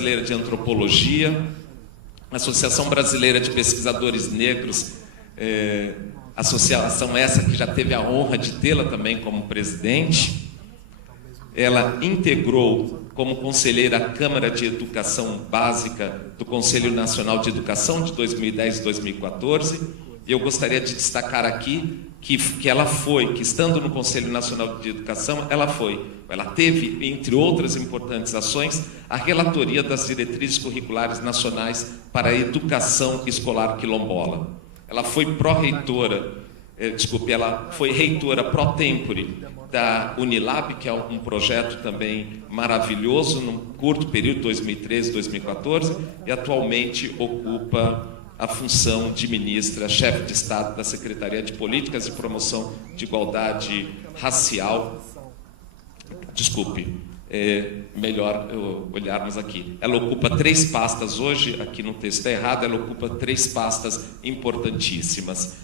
Brasileira de Antropologia, Associação Brasileira de Pesquisadores Negros, associação essa que já teve a honra de tê-la também como presidente. Ela integrou como conselheira a Câmara de Educação Básica do Conselho Nacional de Educação de 2010 e 2014. E eu gostaria de destacar aqui que ela foi, que estando no Conselho Nacional de Educação, ela teve, entre outras importantes ações, a relatoria das diretrizes curriculares nacionais para a educação escolar quilombola. Ela foi ela foi reitora pro tempore da Unilab, que é um projeto também maravilhoso, num curto período, 2013, 2014, e atualmente ocupa a função de ministra, chefe de Estado da Secretaria de Políticas de Promoção de Igualdade Racial. Desculpe, melhor olharmos aqui. Ela ocupa 3 pastas hoje, aqui no texto está errado, ela ocupa 3 pastas importantíssimas.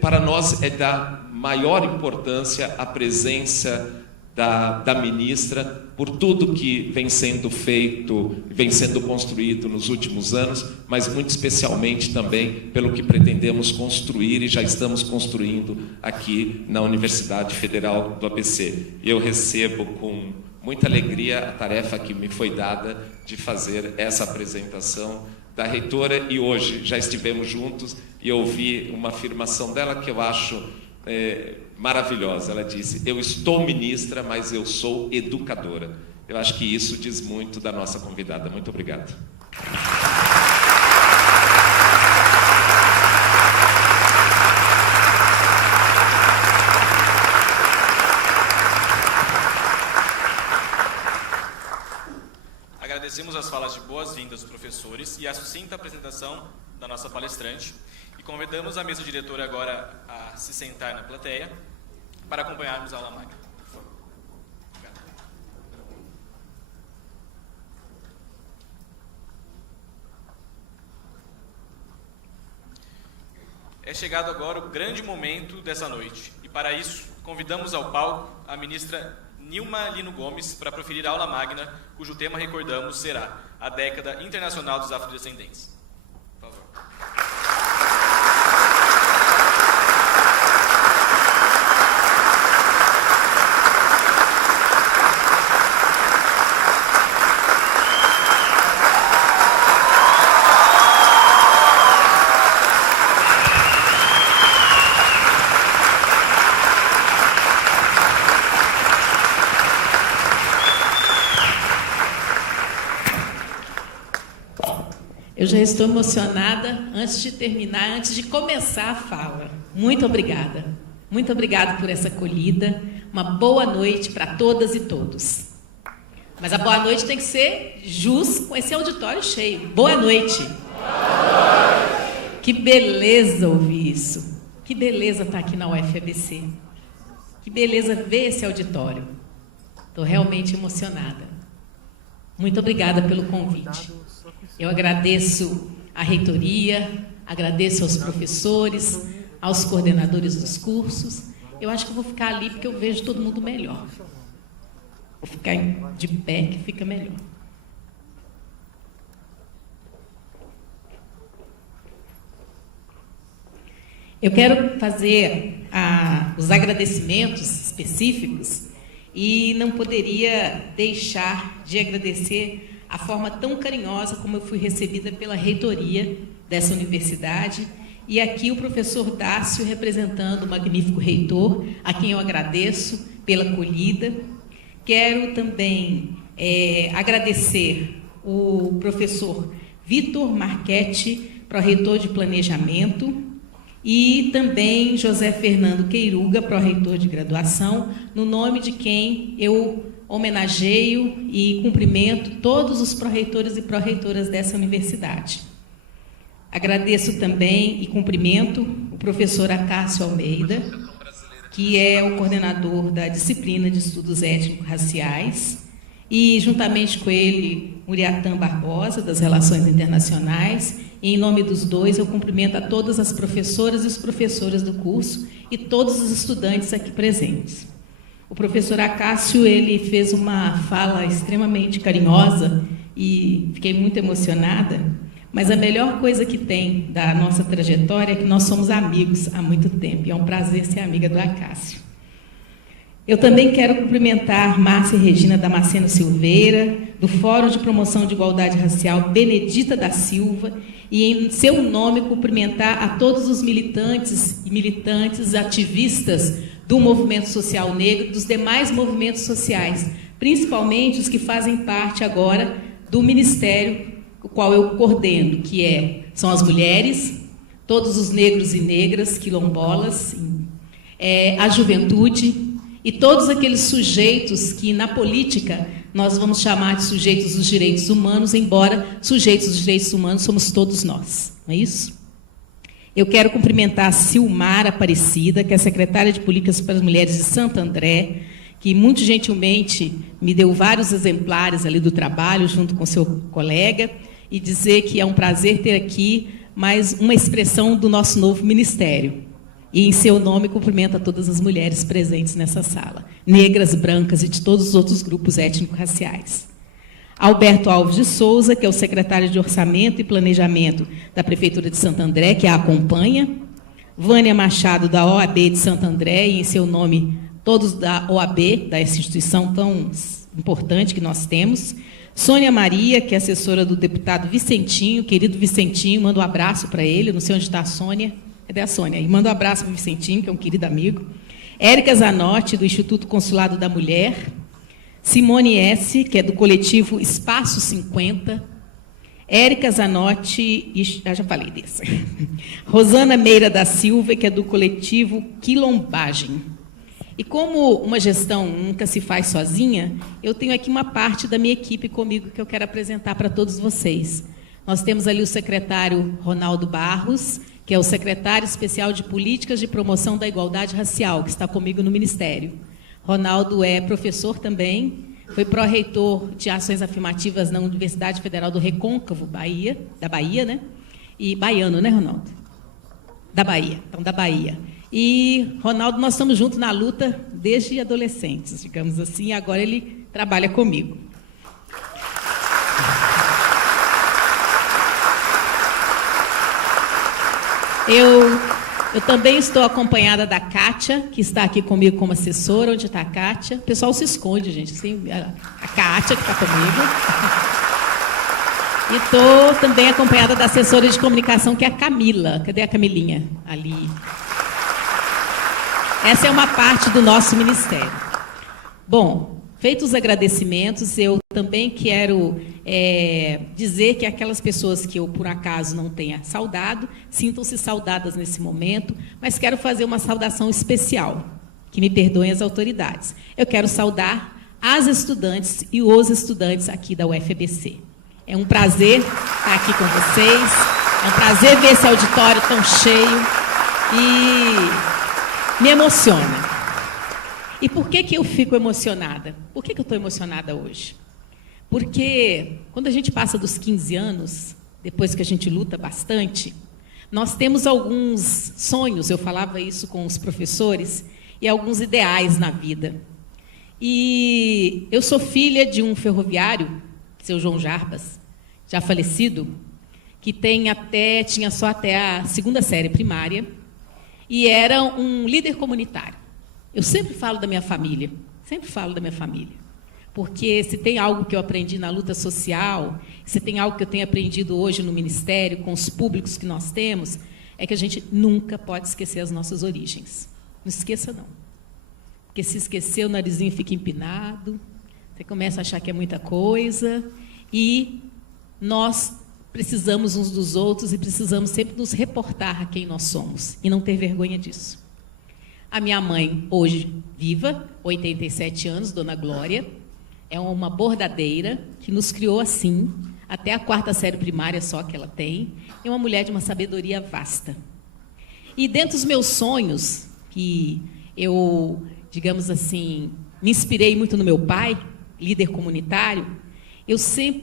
Para nós é da maior importância a presença da ministra, por tudo que vem sendo feito, vem sendo construído nos últimos anos, mas muito especialmente também pelo que pretendemos construir e já estamos construindo aqui na Universidade Federal do ABC. Eu recebo com muita alegria a tarefa que me foi dada de fazer essa apresentação da reitora, e hoje já estivemos juntos e ouvi uma afirmação dela que eu acho maravilhosa. Ela disse: eu estou ministra, mas eu sou educadora. Eu acho que isso diz muito da nossa convidada. Muito obrigado. Agradecemos as falas de boas-vindas dos professores e a sucinta apresentação da nossa palestrante. E convidamos a mesa diretora agora a se sentar na plateia para acompanharmos a aula magna. Por favor. Obrigado. É chegado agora o grande momento dessa noite. E para isso, convidamos ao palco a ministra Nilma Lino Gomes para proferir a aula magna, cujo tema, recordamos, será a década internacional dos afrodescendentes. Por favor. Eu já estou emocionada antes de terminar, antes de começar a fala. Muito obrigada. Muito obrigada por essa acolhida. Uma boa noite para todas e todos. Mas a boa noite tem que ser jus com esse auditório cheio. Boa noite. Boa noite. Que beleza ouvir isso. Que beleza estar aqui na UFABC. Que beleza ver esse auditório. Estou realmente emocionada. Muito obrigada pelo convite. Eu agradeço à reitoria, agradeço aos professores, aos coordenadores dos cursos. Eu acho que eu vou ficar ali porque eu vejo todo mundo melhor. Vou ficar de pé que fica melhor. Eu quero fazer os agradecimentos específicos e não poderia deixar de agradecer a forma tão carinhosa como eu fui recebida pela reitoria dessa universidade, e aqui o professor Dácio representando o magnífico reitor, a quem eu agradeço pela acolhida. Quero também agradecer o professor Vitor Marchetti, pró-reitor de Planejamento, e também José Fernando Queiruga, pró-reitor de Graduação, no nome de quem eu homenageio e cumprimento todos os pró-reitores e pró-reitoras dessa universidade. Agradeço também e cumprimento o professor Acácio Almeida, que é o coordenador da disciplina de Estudos Étnico-Raciais, e juntamente com ele, Muriatã Barbosa, das Relações Internacionais, e em nome dos dois eu cumprimento a todas as professoras e os professores do curso e todos os estudantes aqui presentes. O professor Acácio, ele fez uma fala extremamente carinhosa e fiquei muito emocionada, mas a melhor coisa que tem da nossa trajetória é que nós somos amigos há muito tempo, e é um prazer ser amiga do Acácio. Eu também quero cumprimentar Márcia e Regina Damasceno Silveira, do Fórum de Promoção de Igualdade Racial Benedita da Silva, e, em seu nome, cumprimentar a todos os militantes e militantes ativistas do movimento social negro, dos demais movimentos sociais, principalmente os que fazem parte agora do ministério, o qual eu coordeno, que são as mulheres, todos os negros e negras, quilombolas, a juventude e todos aqueles sujeitos que, na política, nós vamos chamar de sujeitos dos direitos humanos, embora sujeitos dos direitos humanos somos todos nós, não é isso? Eu quero cumprimentar a Silmar Aparecida, que é a secretária de Políticas para as Mulheres de Santo André, que muito gentilmente me deu vários exemplares ali do trabalho, junto com seu colega, e dizer que é um prazer ter aqui mais uma expressão do nosso novo ministério. E, em seu nome, cumprimento a todas as mulheres presentes nessa sala, negras, brancas e de todos os outros grupos étnico-raciais. Alberto Alves de Souza, que é o secretário de Orçamento e Planejamento da Prefeitura de Santo André, que a acompanha. Vânia Machado, da OAB de Santo André, e, em seu nome, todos da OAB, dessa instituição tão importante que nós temos. Sônia Maria, que é assessora do deputado Vicentinho, querido Vicentinho, mando um abraço para ele, não sei onde está a Sônia. Cadê a Sônia? E manda um abraço para o Vicentinho, que é um querido amigo. Érica Zanotti, do Instituto Consulado da Mulher. Simone S., que é do coletivo Espaço 50. Érica Zanotti, já falei desse. Rosana Meira da Silva, que é do coletivo Quilombagem. E como uma gestão nunca se faz sozinha, eu tenho aqui uma parte da minha equipe comigo que eu quero apresentar para todos vocês. Nós temos ali o secretário Ronaldo Barros, que é o secretário especial de Políticas de Promoção da Igualdade Racial, que está comigo no Ministério. Ronaldo é professor também, foi pró-reitor de Ações Afirmativas na Universidade Federal do Recôncavo, da Bahia, né? E baiano, né, Ronaldo? Da Bahia, então, da Bahia. E, Ronaldo, nós estamos juntos na luta desde adolescentes, digamos assim, e agora ele trabalha comigo. Eu também estou acompanhada da Kátia, que está aqui comigo como assessora. Onde está a Kátia? O pessoal se esconde, gente. Assim, a Kátia, que está comigo. E estou também acompanhada da assessora de comunicação, que é a Camila. Cadê a Camilinha? Ali. Essa é uma parte do nosso ministério. Bom, feitos os agradecimentos, eu também quero dizer que aquelas pessoas que eu, por acaso, não tenha saudado, sintam-se saudadas nesse momento, mas quero fazer uma saudação especial, que me perdoem as autoridades. Eu quero saudar as estudantes e os estudantes aqui da UFABC. É um prazer estar aqui com vocês, é um prazer ver esse auditório tão cheio e me emociona. E por que eu fico emocionada? Por que eu estou emocionada hoje? Porque quando a gente passa dos 15 anos, depois que a gente luta bastante, nós temos alguns sonhos, eu falava isso com os professores, e alguns ideais na vida. E eu sou filha de um ferroviário, seu João Jarbas, já falecido, que tinha só até a 2ª série primária, e era um líder comunitário. Eu sempre falo da minha família, porque se tem algo que eu aprendi na luta social, se tem algo que eu tenho aprendido hoje no Ministério, com os públicos que nós temos, é que a gente nunca pode esquecer as nossas origens. Não esqueça, não. Porque se esquecer, o narizinho fica empinado, você começa a achar que é muita coisa, e nós precisamos uns dos outros e precisamos sempre nos reportar a quem nós somos, e não ter vergonha disso. A minha mãe, hoje viva, 87 anos, Dona Glória, é uma bordadeira que nos criou assim, até a 4ª série primária só que ela tem, é uma mulher de uma sabedoria vasta. E dentro dos meus sonhos, que eu, digamos assim, me inspirei muito no meu pai, líder comunitário,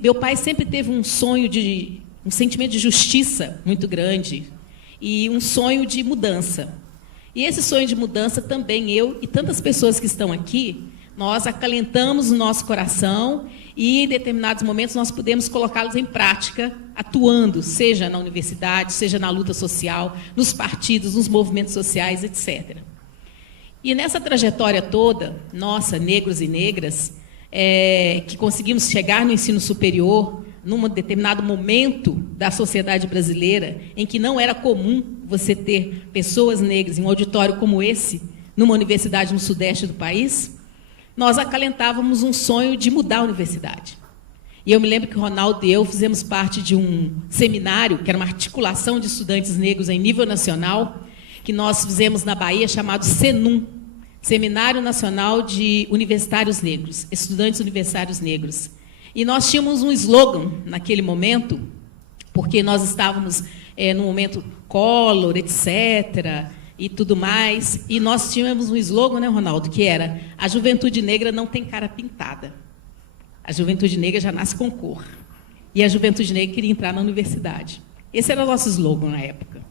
meu pai sempre teve um sentimento de justiça muito grande e um sonho de mudança. E esse sonho de mudança também eu e tantas pessoas que estão aqui, nós acalentamos o nosso coração e, em determinados momentos, nós podemos colocá-los em prática, atuando, seja na universidade, seja na luta social, nos partidos, nos movimentos sociais, etc. E nessa trajetória toda, nossa, negros e negras, que conseguimos chegar no ensino superior, num determinado momento da sociedade brasileira, em que não era comum você ter pessoas negras em um auditório como esse, numa universidade no sudeste do país, nós acalentávamos um sonho de mudar a universidade. E eu me lembro que o Ronaldo e eu fizemos parte de um seminário, que era uma articulação de estudantes negros em nível nacional, que nós fizemos na Bahia, chamado SENUM, Seminário Nacional de Universitários Negros, Estudantes Universitários Negros. E nós tínhamos um slogan naquele momento, porque nós estávamos no momento Collor, etc., e tudo mais, e nós tínhamos um slogan, né, Ronaldo, que era: a juventude negra não tem cara pintada. A juventude negra já nasce com cor. E a juventude negra queria entrar na universidade. Esse era o nosso slogan na época.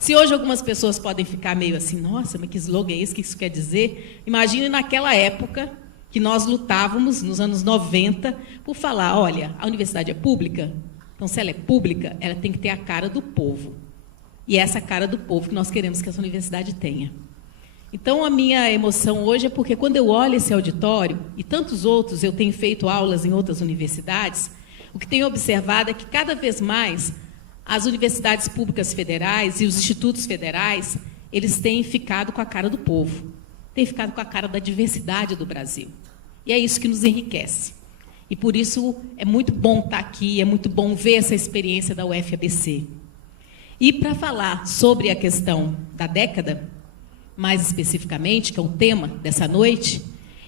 Se hoje algumas pessoas podem ficar meio assim, nossa, mas que slogan é esse? O que isso quer dizer? Imagine naquela época que nós lutávamos, nos anos 90, por falar, olha, a universidade é pública, então se ela é pública, ela tem que ter a cara do povo. E é essa cara do povo que nós queremos que essa universidade tenha. Então, a minha emoção hoje é porque, quando eu olho esse auditório, e tantos outros, eu tenho feito aulas em outras universidades, o que tenho observado é que, cada vez mais, as universidades públicas federais e os institutos federais, eles têm ficado com a cara do povo, têm ficado com a cara da diversidade do Brasil. E é isso que nos enriquece. E, por isso, é muito bom estar aqui, é muito bom ver essa experiência da UFABC. E, para falar sobre a questão da década, mais especificamente, que é o tema dessa noite,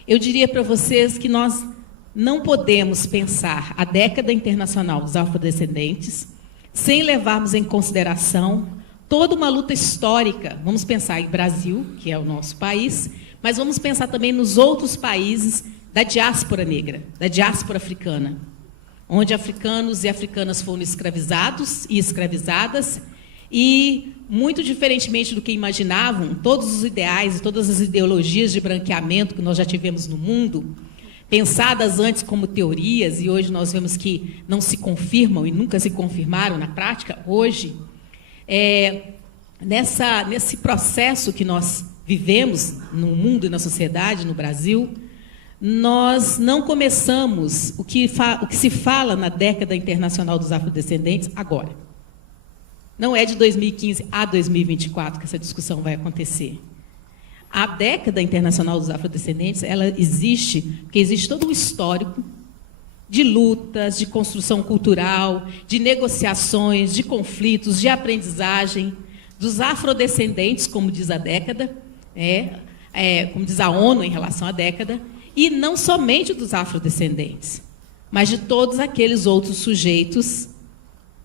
eu diria para vocês que nós não podemos pensar a década internacional dos afrodescendentes sem levarmos em consideração toda uma luta histórica. Vamos pensar em Brasil, que é o nosso país, mas vamos pensar também nos outros países da diáspora negra, da diáspora africana, onde africanos e africanas foram escravizados e escravizadas, e, muito diferentemente do que imaginavam, todos os ideais e todas as ideologias de branqueamento que nós já tivemos no mundo, pensadas antes como teorias, e hoje nós vemos que não se confirmam e nunca se confirmaram na prática, hoje, nesse processo que nós vivemos no mundo e na sociedade, no Brasil, nós não começamos o que se fala na década internacional dos afrodescendentes agora. Não é de 2015 a 2024 que essa discussão vai acontecer. A década internacional dos afrodescendentes, ela existe porque existe todo um histórico de lutas, de construção cultural, de negociações, de conflitos, de aprendizagem dos afrodescendentes, como diz a década, como diz a ONU em relação à década, e não somente dos afrodescendentes, mas de todos aqueles outros sujeitos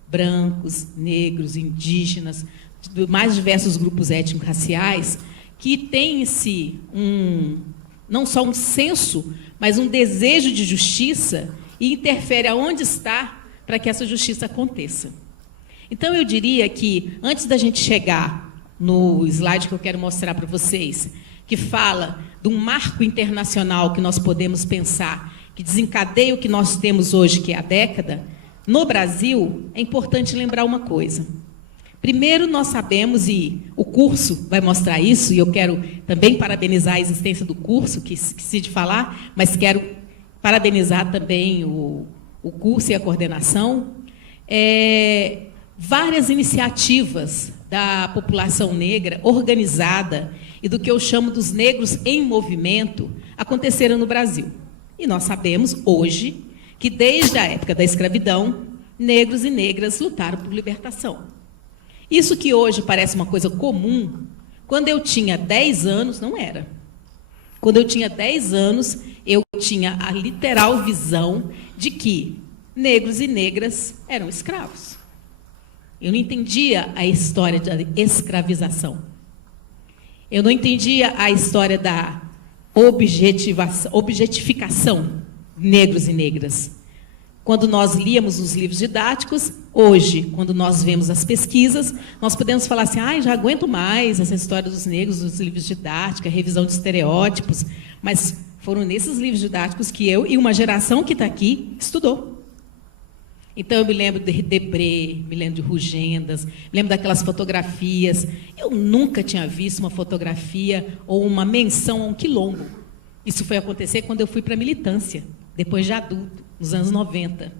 brancos, negros, indígenas, de mais diversos grupos étnico-raciais, que têm em si não só um senso, mas um desejo de justiça e interfere aonde está para que essa justiça aconteça. Então, eu diria que, antes da gente chegar no slide que eu quero mostrar para vocês, que fala de um marco internacional que nós podemos pensar, que desencadeia o que nós temos hoje, que é a década, no Brasil, é importante lembrar uma coisa. Primeiro, nós sabemos, e o curso vai mostrar isso, e eu quero também parabenizar a existência do curso, que esqueci de falar, mas quero parabenizar também o curso e a coordenação. Várias iniciativas da população negra organizada e do que eu chamo dos negros em movimento aconteceram no Brasil. E nós sabemos, hoje, que desde a época da escravidão, negros e negras lutaram por libertação. Isso que hoje parece uma coisa comum, quando eu tinha 10 anos, não era. Quando eu tinha 10 anos, eu tinha a literal visão de que negros e negras eram escravos. Eu não entendia a história da escravização. Eu não entendia a história da objetificação de negros e negras. Quando nós líamos os livros didáticos, hoje, quando nós vemos as pesquisas, nós podemos falar assim, já aguento mais essa história dos negros, dos livros didáticos, a revisão de estereótipos, mas foram nesses livros didáticos que eu e uma geração que está aqui estudou. Então, eu me lembro de Debré, me lembro de Rugendas, me lembro daquelas fotografias. Eu nunca tinha visto uma fotografia ou uma menção a um quilombo. Isso foi acontecer quando eu fui para a militância, depois de adulto, nos anos 90.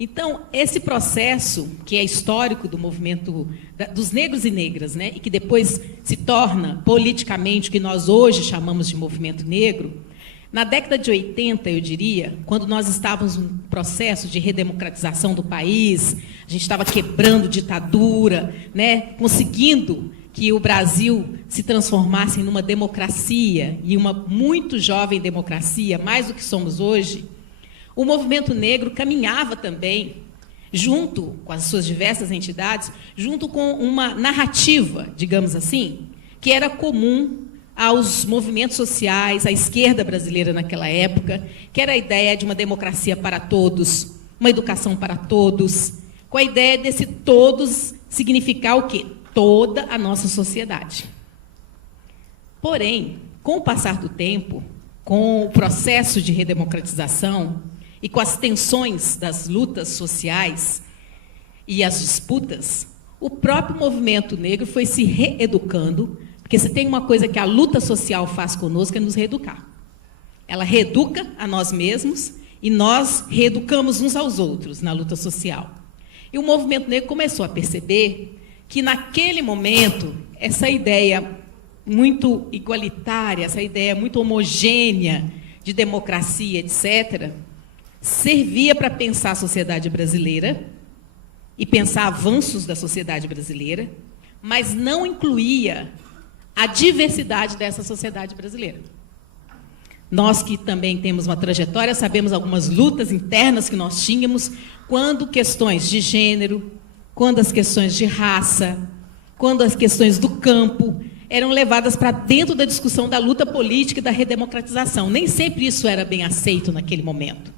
Então, esse processo, que é histórico do movimento dos negros e negras, né, e que depois se torna politicamente o que nós hoje chamamos de movimento negro, na década de 80, eu diria, quando nós estávamos num processo de redemocratização do país, a gente estava quebrando ditadura, né, conseguindo que o Brasil se transformasse numa democracia, e uma muito jovem democracia, mais do que somos hoje, o movimento negro caminhava também, junto com as suas diversas entidades, junto com uma narrativa, digamos assim, que era comum aos movimentos sociais, à esquerda brasileira naquela época, que era a ideia de uma democracia para todos, uma educação para todos, com a ideia desse todos significar o quê? Toda a nossa sociedade. Porém, com o passar do tempo, com o processo de redemocratização e com as tensões das lutas sociais e as disputas, o próprio movimento negro foi se reeducando. Porque se tem uma coisa que a luta social faz conosco é nos reeducar. Ela reeduca a nós mesmos e nós reeducamos uns aos outros na luta social. E o movimento negro começou a perceber que, naquele momento, essa ideia muito igualitária, essa ideia muito homogênea de democracia, etc., servia para pensar a sociedade brasileira e pensar avanços da sociedade brasileira, mas não incluía a diversidade dessa sociedade brasileira. Nós que também temos uma trajetória, sabemos algumas lutas internas que nós tínhamos, quando questões de gênero, quando as questões de raça, quando as questões do campo eram levadas para dentro da discussão da luta política e da redemocratização. Nem sempre isso era bem aceito naquele momento.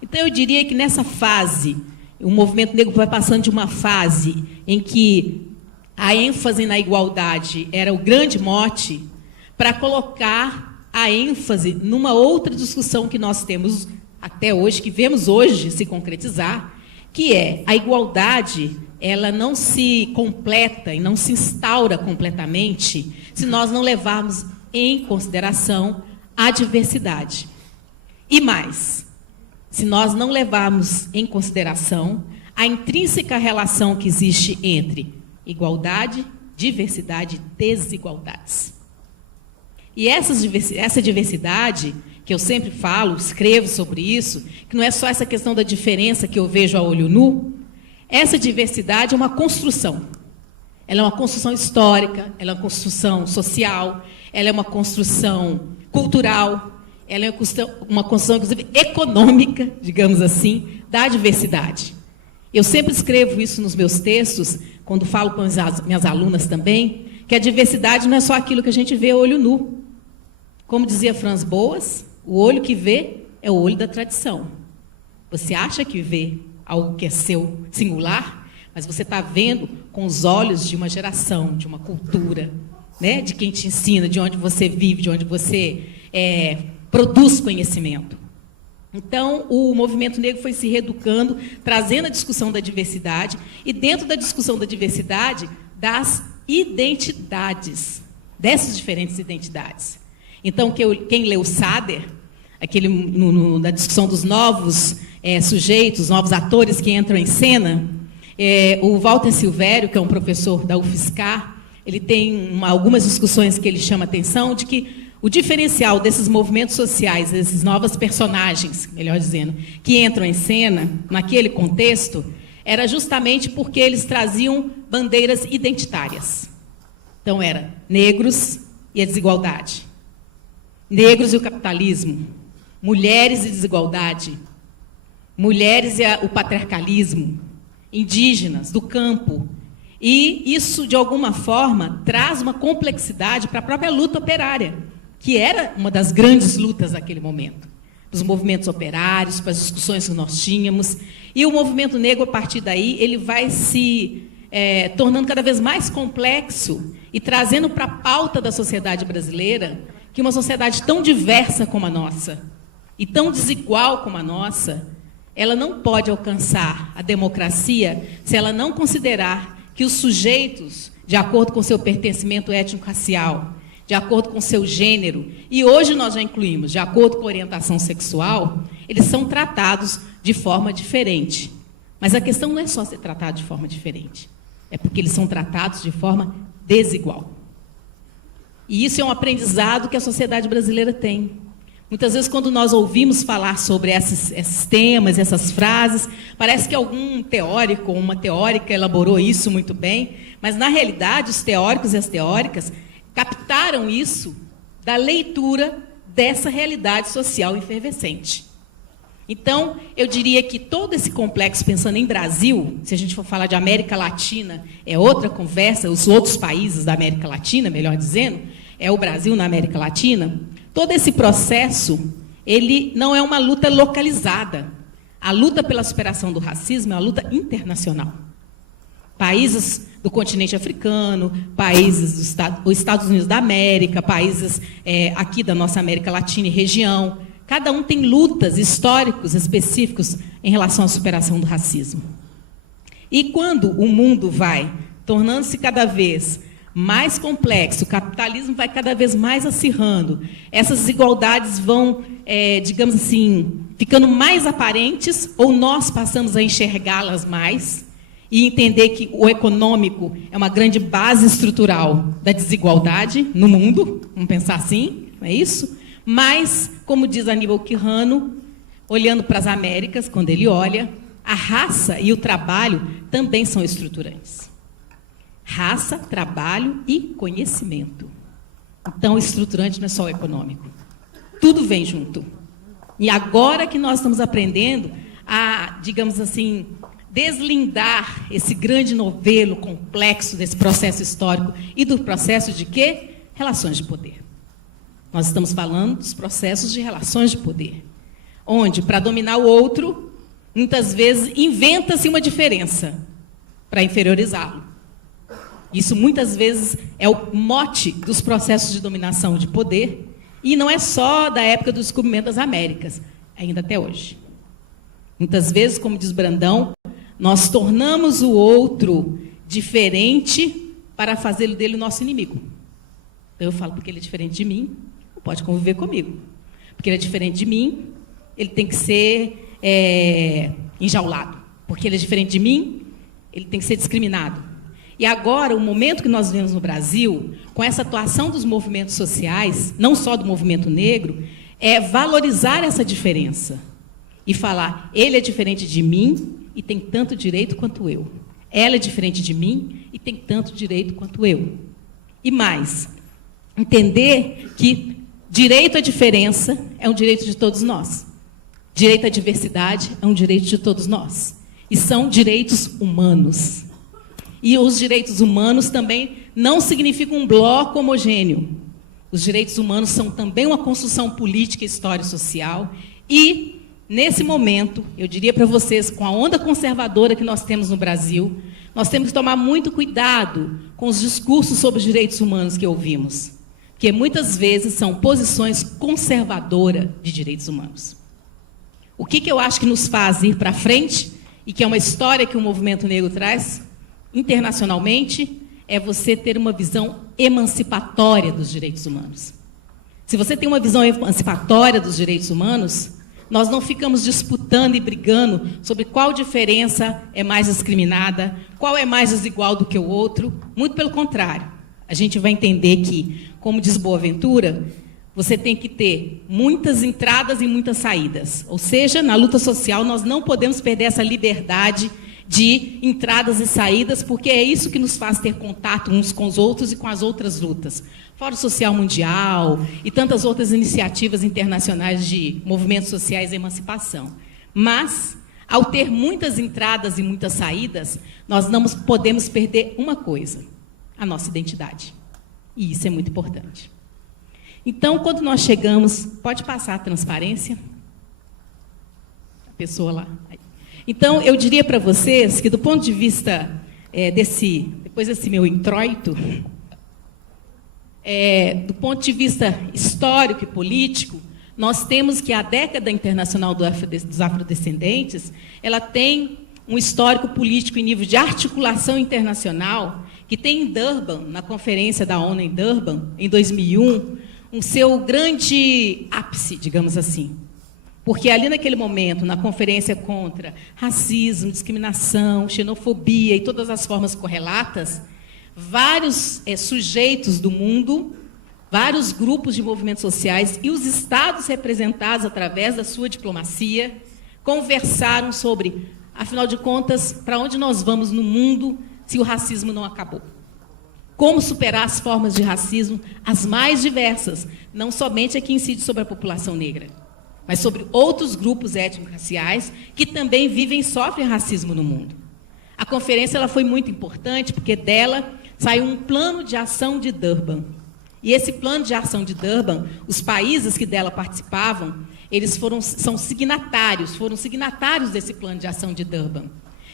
Então, eu diria que nessa fase, o movimento negro vai passando de uma fase em que a ênfase na igualdade era o grande mote, para colocar a ênfase numa outra discussão que nós temos até hoje, que vemos hoje se concretizar, que é a igualdade, ela não se completa e não se instaura completamente se nós não levarmos em consideração a diversidade. E mais, se nós não levarmos em consideração a intrínseca relação que existe entre igualdade, diversidade e desigualdades. E essa diversidade, que eu sempre falo, escrevo sobre isso, que não é só essa questão da diferença que eu vejo a olho nu, essa diversidade é uma construção. Ela é uma construção histórica, ela é uma construção social, ela é uma construção cultural, ela é uma construção, inclusive, econômica, digamos assim, da diversidade. Eu sempre escrevo isso nos meus textos, quando falo com as minhas alunas também, que a diversidade não é só aquilo que a gente vê a olho nu. Como dizia Franz Boas, o olho que vê é o olho da tradição. Você acha que vê algo que é seu singular, mas você está vendo com os olhos de uma geração, de uma cultura, né? De quem te ensina, de onde você vive, de onde você produz conhecimento. Então, o movimento negro foi se reeducando, trazendo a discussão da diversidade, e dentro da discussão da diversidade, das identidades, dessas diferentes identidades. Então, quem leu Sader, na discussão dos novos sujeitos, novos atores que entram em cena, o Walter Silvério, que é um professor da UFSCar, ele tem algumas discussões que ele chama atenção de que o diferencial desses movimentos sociais, esses novos personagens, melhor dizendo, que entram em cena, naquele contexto, era justamente porque eles traziam bandeiras identitárias. Então, era negros e a desigualdade, negros e o capitalismo, mulheres e desigualdade, mulheres e o patriarcalismo, indígenas, do campo. E isso, de alguma forma, traz uma complexidade para a própria luta operária, que era uma das grandes lutas naquele momento, dos movimentos operários, para as discussões que nós tínhamos. E o movimento negro, a partir daí, ele vai se tornando cada vez mais complexo e trazendo para a pauta da sociedade brasileira que uma sociedade tão diversa como a nossa e tão desigual como a nossa, ela não pode alcançar a democracia se ela não considerar que os sujeitos, de acordo com seu pertencimento étnico-racial, de acordo com seu gênero, e hoje nós já incluímos, de acordo com a orientação sexual, eles são tratados de forma diferente. Mas a questão não é só ser tratado de forma diferente, é porque eles são tratados de forma desigual. E isso é um aprendizado que a sociedade brasileira tem. Muitas vezes, quando nós ouvimos falar sobre esses temas, essas frases, parece que algum teórico ou uma teórica elaborou isso muito bem, mas, na realidade, os teóricos e as teóricas captaram isso da leitura dessa realidade social efervescente. Então, eu diria que todo esse complexo, pensando em Brasil, se a gente for falar de América Latina, é outra conversa, os outros países da América Latina, melhor dizendo, é o Brasil na América Latina. Todo esse processo, ele não é uma luta localizada. A luta pela superação do racismo é uma luta internacional. Países do continente africano, países dos Estados Unidos da América, países aqui da nossa América Latina e região, cada um tem lutas históricos específicos em relação à superação do racismo. E quando o mundo vai tornando-se cada vez mais complexo, o capitalismo vai cada vez mais acirrando, essas desigualdades vão, digamos assim, ficando mais aparentes, ou nós passamos a enxergá-las mais, e entender que o econômico é uma grande base estrutural da desigualdade no mundo, vamos pensar assim, não é isso? Mas, como diz Aníbal Quirrano, olhando para as Américas, quando ele olha, a raça e o trabalho também são estruturantes. Raça, trabalho e conhecimento. Então, o estruturante não é só o econômico. Tudo vem junto. E agora que nós estamos aprendendo a, digamos assim, deslindar esse grande novelo complexo desse processo histórico e do processo de quê? Relações de poder. Nós estamos falando dos processos de relações de poder, onde, para dominar o outro, muitas vezes inventa-se uma diferença para inferiorizá-lo. Isso, muitas vezes, é o mote dos processos de dominação de poder, e não é só da época do descobrimento das Américas, ainda até hoje. Muitas vezes, como diz Brandão, nós tornamos o outro diferente para fazê-lo dele o nosso inimigo. Então, eu falo, porque ele é diferente de mim, não pode conviver comigo. Porque ele é diferente de mim, ele tem que ser enjaulado. Porque ele é diferente de mim, ele tem que ser discriminado. E agora, o momento que nós vivemos no Brasil, com essa atuação dos movimentos sociais, não só do movimento negro, é valorizar essa diferença. E falar, ele é diferente de mim e tem tanto direito quanto eu. Ela é diferente de mim e tem tanto direito quanto eu. E mais, entender que direito à diferença é um direito de todos nós. Direito à diversidade é um direito de todos nós. E são direitos humanos. E os direitos humanos também não significam um bloco homogêneo. Os direitos humanos são também uma construção política, histórica e social. E, nesse momento, eu diria para vocês, com a onda conservadora que nós temos no Brasil, nós temos que tomar muito cuidado com os discursos sobre os direitos humanos que ouvimos. Porque, muitas vezes, são posições conservadoras de direitos humanos. O que eu acho que nos faz ir para frente, e que é uma história que o movimento negro traz internacionalmente, é você ter uma visão emancipatória dos direitos humanos. Se você tem uma visão emancipatória dos direitos humanos, nós não ficamos disputando e brigando sobre qual diferença é mais discriminada, qual é mais desigual do que o outro. Muito pelo contrário. A gente vai entender que, como diz Boaventura, você tem que ter muitas entradas e muitas saídas. Ou seja, na luta social, nós não podemos perder essa liberdade de entradas e saídas, porque é isso que nos faz ter contato uns com os outros e com as outras lutas. Fórum Social Mundial e tantas outras iniciativas internacionais de movimentos sociais e emancipação. Mas, ao ter muitas entradas e muitas saídas, nós não podemos perder uma coisa, a nossa identidade. E isso é muito importante. Então, quando nós chegamos, pode passar a transparência? A pessoa lá. Então, eu diria para vocês que, do ponto de vista depois desse meu introito, do ponto de vista histórico e político, nós temos que a década internacional dos afrodescendentes, ela tem um histórico político em nível de articulação internacional, que tem em Durban, na conferência da ONU em Durban, em 2001, um seu grande ápice, digamos assim. Porque ali naquele momento, na conferência contra racismo, discriminação, xenofobia e todas as formas correlatas, vários sujeitos do mundo, vários grupos de movimentos sociais e os estados representados através da sua diplomacia conversaram sobre, afinal de contas, para onde nós vamos no mundo se o racismo não acabou. Como superar as formas de racismo, as mais diversas, não somente a que incide sobre a população negra, mas sobre outros grupos étnico-raciais que também vivem e sofrem racismo no mundo. A conferência ela foi muito importante porque dela saiu um plano de ação de Durban. E esse plano de ação de Durban, os países que dela participavam, eles foram signatários desse plano de ação de Durban.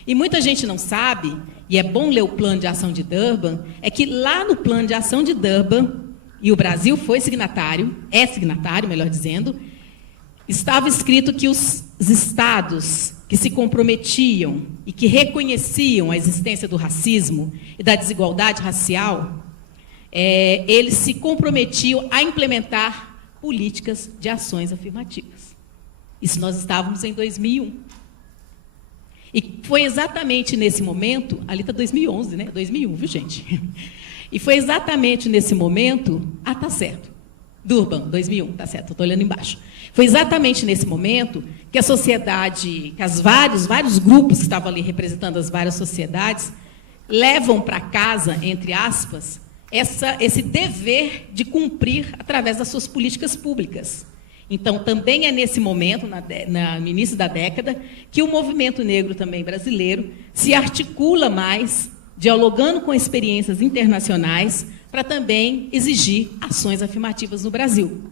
E muita gente não sabe, e é bom ler o plano de ação de Durban, é que lá no plano de ação de Durban, e o Brasil foi signatário, melhor dizendo, estava escrito que os estados que se comprometiam e que reconheciam a existência do racismo e da desigualdade racial, eles se comprometiam a implementar políticas de ações afirmativas. Isso nós estávamos em 2001. E foi exatamente nesse momento, ali está 2011, né? 2001, viu, gente? E foi exatamente nesse momento, tá certo, Durban, 2001, tá certo, estou olhando embaixo. Foi exatamente nesse momento que a sociedade, que vários grupos que estavam ali representando as várias sociedades, levam para casa, entre aspas, esse dever de cumprir através das suas políticas públicas. Então, também é nesse momento, no início da década, que o movimento negro também brasileiro se articula mais, dialogando com experiências internacionais, para também exigir ações afirmativas no Brasil.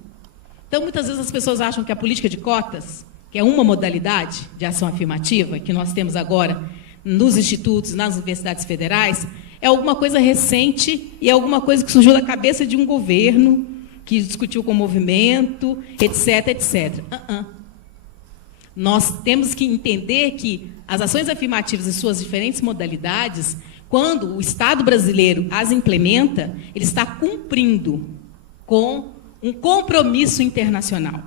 Então, muitas vezes as pessoas acham que a política de cotas, que é uma modalidade de ação afirmativa, que nós temos agora nos institutos, nas universidades federais, é alguma coisa recente e é alguma coisa que surgiu da cabeça de um governo que discutiu com o movimento, etc, etc. Nós temos que entender que as ações afirmativas e suas diferentes modalidades, quando o Estado brasileiro as implementa, ele está cumprindo com um compromisso internacional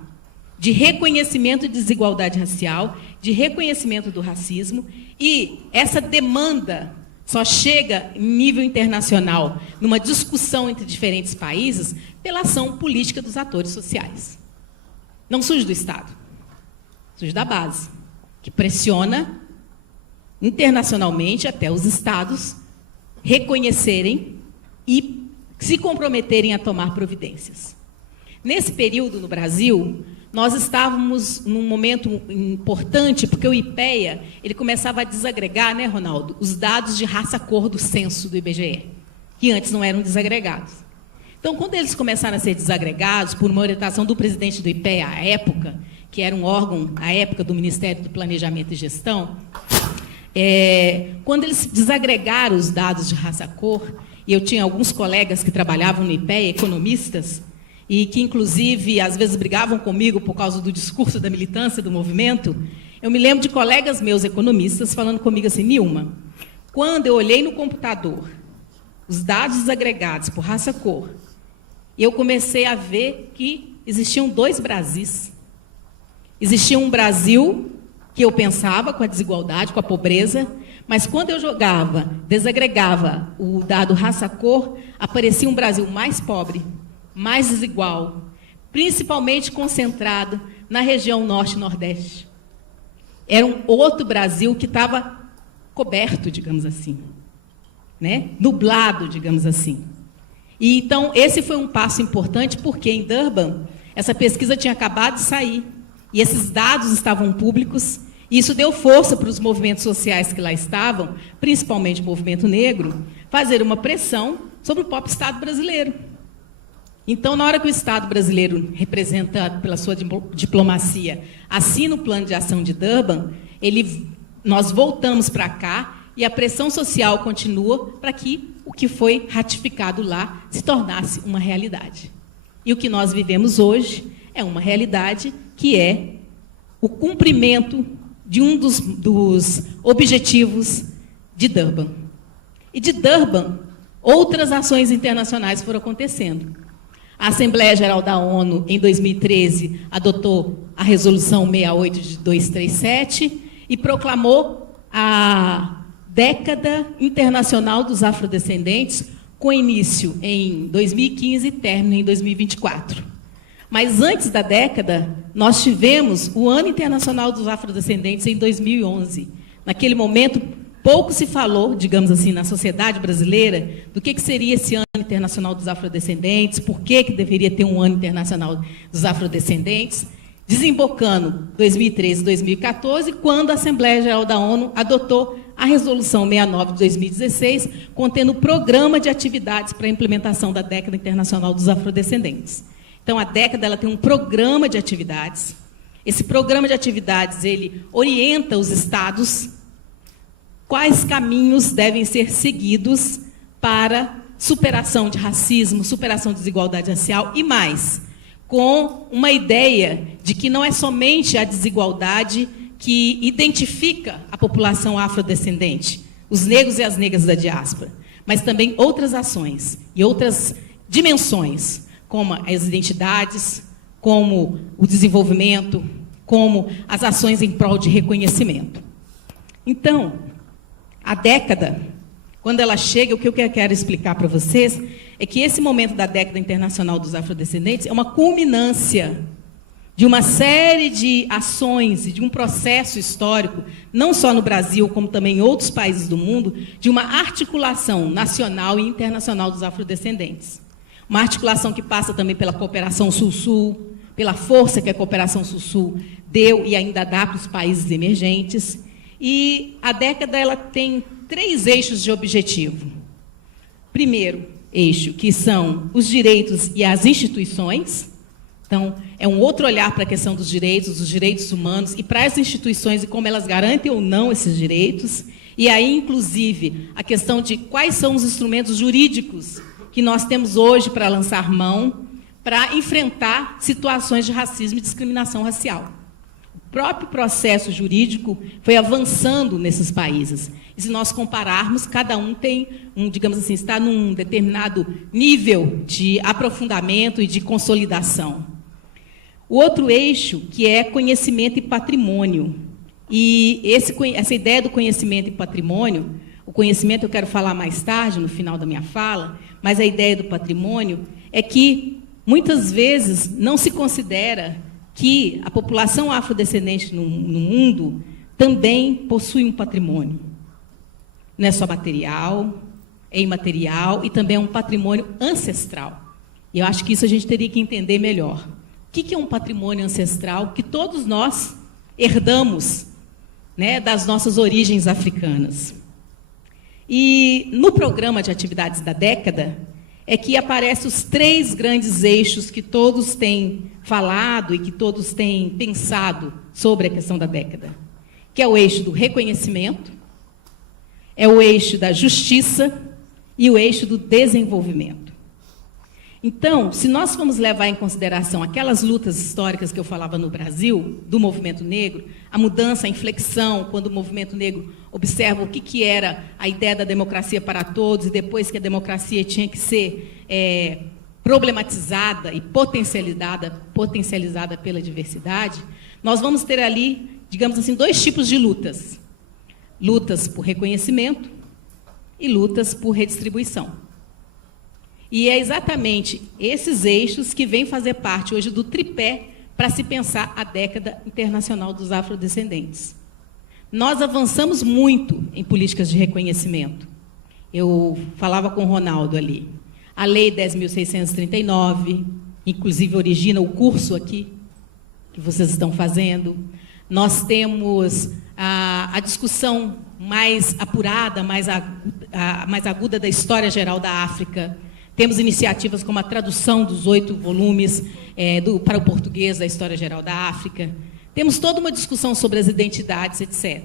de reconhecimento de desigualdade racial, de reconhecimento do racismo, e essa demanda só chega em nível internacional, numa discussão entre diferentes países, pela ação política dos atores sociais. Não surge do Estado, surge da base, que pressiona internacionalmente até os Estados reconhecerem e se comprometerem a tomar providências. Nesse período, no Brasil, nós estávamos num momento importante, porque o IPEA ele começava a desagregar, né, Ronaldo, os dados de raça-cor do censo do IBGE, que antes não eram desagregados. Então, quando eles começaram a ser desagregados, por uma orientação do presidente do IPEA, à época, que era um órgão, à época, do Ministério do Planejamento e Gestão, quando eles desagregaram os dados de raça-cor, e eu tinha alguns colegas que trabalhavam no IPEA, economistas, e que, inclusive, às vezes brigavam comigo por causa do discurso da militância do movimento, eu me lembro de colegas meus economistas falando comigo assim, Nilma, quando eu olhei no computador os dados desagregados por raça-cor, eu comecei a ver que existiam dois Brasis. Existia um Brasil que eu pensava com a desigualdade, com a pobreza, mas quando eu desagregava o dado raça-cor, aparecia um Brasil mais pobre, mais desigual, principalmente concentrado na região norte e nordeste. Era um outro Brasil que estava coberto, digamos assim, né? Nublado, digamos assim. E, então, esse foi um passo importante, porque em Durban, essa pesquisa tinha acabado de sair, e esses dados estavam públicos, e isso deu força para os movimentos sociais que lá estavam, principalmente o movimento negro, fazer uma pressão sobre o próprio Estado brasileiro. Então, na hora que o Estado brasileiro, representado pela sua diplomacia, assina o plano de ação de Durban, nós voltamos para cá e a pressão social continua para que o que foi ratificado lá se tornasse uma realidade. E o que nós vivemos hoje é uma realidade que é o cumprimento de um dos objetivos de Durban. E de Durban, outras ações internacionais foram acontecendo. A Assembleia Geral da ONU, em 2013, adotou a Resolução 68 de 237 e proclamou a Década Internacional dos Afrodescendentes, com início em 2015 e término em 2024. Mas antes da década, nós tivemos o Ano Internacional dos Afrodescendentes em 2011. Naquele momento, pouco se falou, digamos assim, na sociedade brasileira, do que seria esse Ano Internacional dos Afrodescendentes, por que deveria ter um Ano Internacional dos Afrodescendentes, desembocando 2013 e 2014, quando a Assembleia Geral da ONU adotou a Resolução 69 de 2016, contendo o programa de atividades para a implementação da Década Internacional dos Afrodescendentes. Então, a década ela tem um programa de atividades. Esse programa de atividades ele orienta os estados quais caminhos devem ser seguidos para superação de racismo, superação de desigualdade racial e mais, com uma ideia de que não é somente a desigualdade que identifica a população afrodescendente, os negros e as negras da diáspora, mas também outras ações e outras dimensões, como as identidades, como o desenvolvimento, como as ações em prol de reconhecimento. Então, a década, quando ela chega, o que eu quero explicar para vocês é que esse momento da Década Internacional dos Afrodescendentes é uma culminância de uma série de ações e de um processo histórico, não só no Brasil, como também em outros países do mundo, de uma articulação nacional e internacional dos afrodescendentes. Uma articulação que passa também pela cooperação Sul-Sul, pela força que a cooperação Sul-Sul deu e ainda dá para os países emergentes. E a década ela tem 3 eixos de objetivo. Primeiro eixo, que são os direitos e as instituições. Então, é um outro olhar para a questão dos direitos humanos e para as instituições e como elas garantem ou não esses direitos. E aí, inclusive, a questão de quais são os instrumentos jurídicos que nós temos hoje para lançar mão para enfrentar situações de racismo e discriminação racial. O próprio processo jurídico foi avançando nesses países. E se nós compararmos, cada um tem, digamos assim, está num determinado nível de aprofundamento e de consolidação. O outro eixo, que é conhecimento e patrimônio. E essa ideia do conhecimento e patrimônio, o conhecimento eu quero falar mais tarde, no final da minha fala, mas a ideia do patrimônio é que, muitas vezes, não se considera que a população afrodescendente no mundo também possui um patrimônio. Não é só material, é imaterial e também é um patrimônio ancestral. E eu acho que isso a gente teria que entender melhor. O que é um patrimônio ancestral que todos nós herdamos, né, das nossas origens africanas? E no programa de atividades da década é que aparecem os 3 grandes eixos que todos têm falado e que todos têm pensado sobre a questão da década, que é o eixo do reconhecimento, é o eixo da justiça e o eixo do desenvolvimento. Então, se nós formos levar em consideração aquelas lutas históricas que eu falava no Brasil, do movimento negro, a mudança, a inflexão, quando o movimento negro observa o que era a ideia da democracia para todos, e depois que a democracia tinha que ser problematizada e potencializada pela diversidade, nós vamos ter ali, digamos assim, 2 tipos de lutas. Lutas por reconhecimento e lutas por redistribuição. E é exatamente esses eixos que vêm fazer parte hoje do tripé para se pensar a Década Internacional dos Afrodescendentes. Nós avançamos muito em políticas de reconhecimento. Eu falava com o Ronaldo ali. A Lei 10.639, inclusive origina o curso aqui que vocês estão fazendo. Nós temos a discussão mais apurada, mais aguda da história geral da África. Temos iniciativas como a tradução dos 8 volumes para o português da História Geral da África. Temos toda uma discussão sobre as identidades, etc.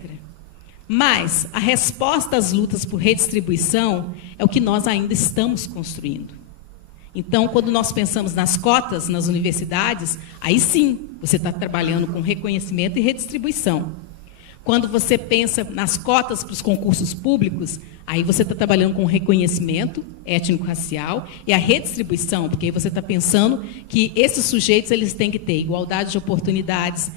Mas a resposta às lutas por redistribuição é o que nós ainda estamos construindo. Então, quando nós pensamos nas cotas nas universidades, aí sim, você está trabalhando com reconhecimento e redistribuição. Quando você pensa nas cotas para os concursos públicos, aí você está trabalhando com reconhecimento étnico-racial e a redistribuição, porque aí você está pensando que esses sujeitos eles têm que ter igualdade de oportunidades,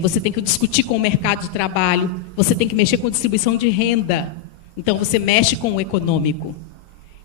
você tem que discutir com o mercado de trabalho, você tem que mexer com distribuição de renda. Então, você mexe com o econômico.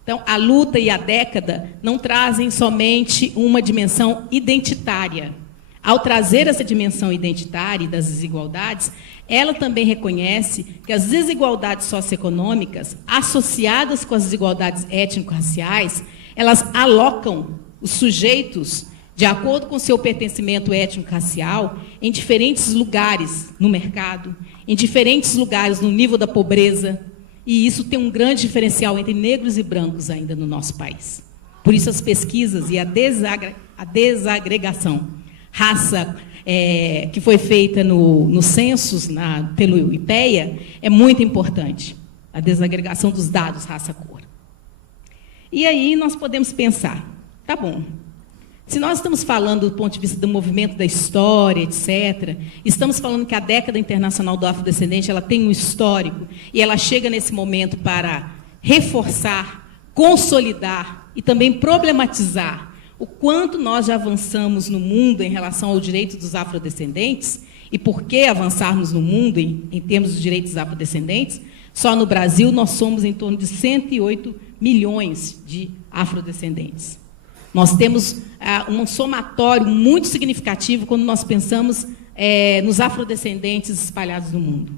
Então, a luta e a década não trazem somente uma dimensão identitária. Ao trazer essa dimensão identitária e das desigualdades, ela também reconhece que as desigualdades socioeconômicas, associadas com as desigualdades étnico-raciais, elas alocam os sujeitos, de acordo com seu pertencimento étnico-racial, em diferentes lugares no mercado, em diferentes lugares no nível da pobreza, e isso tem um grande diferencial entre negros e brancos ainda no nosso país. Por isso, as pesquisas e a desagregação, raça, que foi feita no census, pelo IPEA, é muito importante. A desagregação dos dados raça-cor. E aí nós podemos pensar, tá bom, se nós estamos falando do ponto de vista do movimento da história, etc., estamos falando que a década internacional do afrodescendente ela tem um histórico e ela chega nesse momento para reforçar, consolidar e também problematizar o quanto nós já avançamos no mundo em relação ao direito dos afrodescendentes e por que avançarmos no mundo em termos dos direitos afrodescendentes. Só no Brasil nós somos em torno de 108 milhões de afrodescendentes. Nós temos um somatório muito significativo quando nós pensamos nos afrodescendentes espalhados no mundo.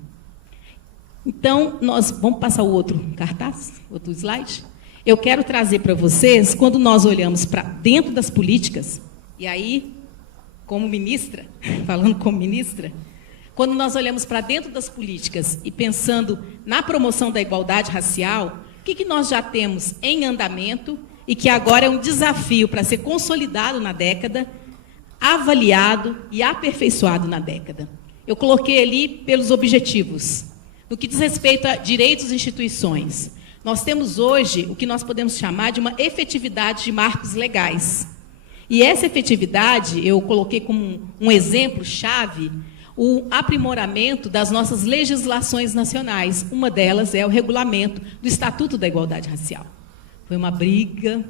Então, vamos passar o outro cartaz, outro slide? Eu quero trazer para vocês, quando nós olhamos para dentro das políticas, e aí, como ministra, falando como ministra, quando nós olhamos para dentro das políticas e pensando na promoção da igualdade racial, o que nós já temos em andamento e que agora é um desafio para ser consolidado na década, avaliado e aperfeiçoado na década. Eu coloquei ali pelos objetivos. No que diz respeito a direitos e instituições, nós temos hoje o que nós podemos chamar de uma efetividade de marcos legais. E essa efetividade, eu coloquei como um exemplo-chave, o aprimoramento das nossas legislações nacionais. Uma delas é o regulamento do Estatuto da Igualdade Racial. Foi uma briga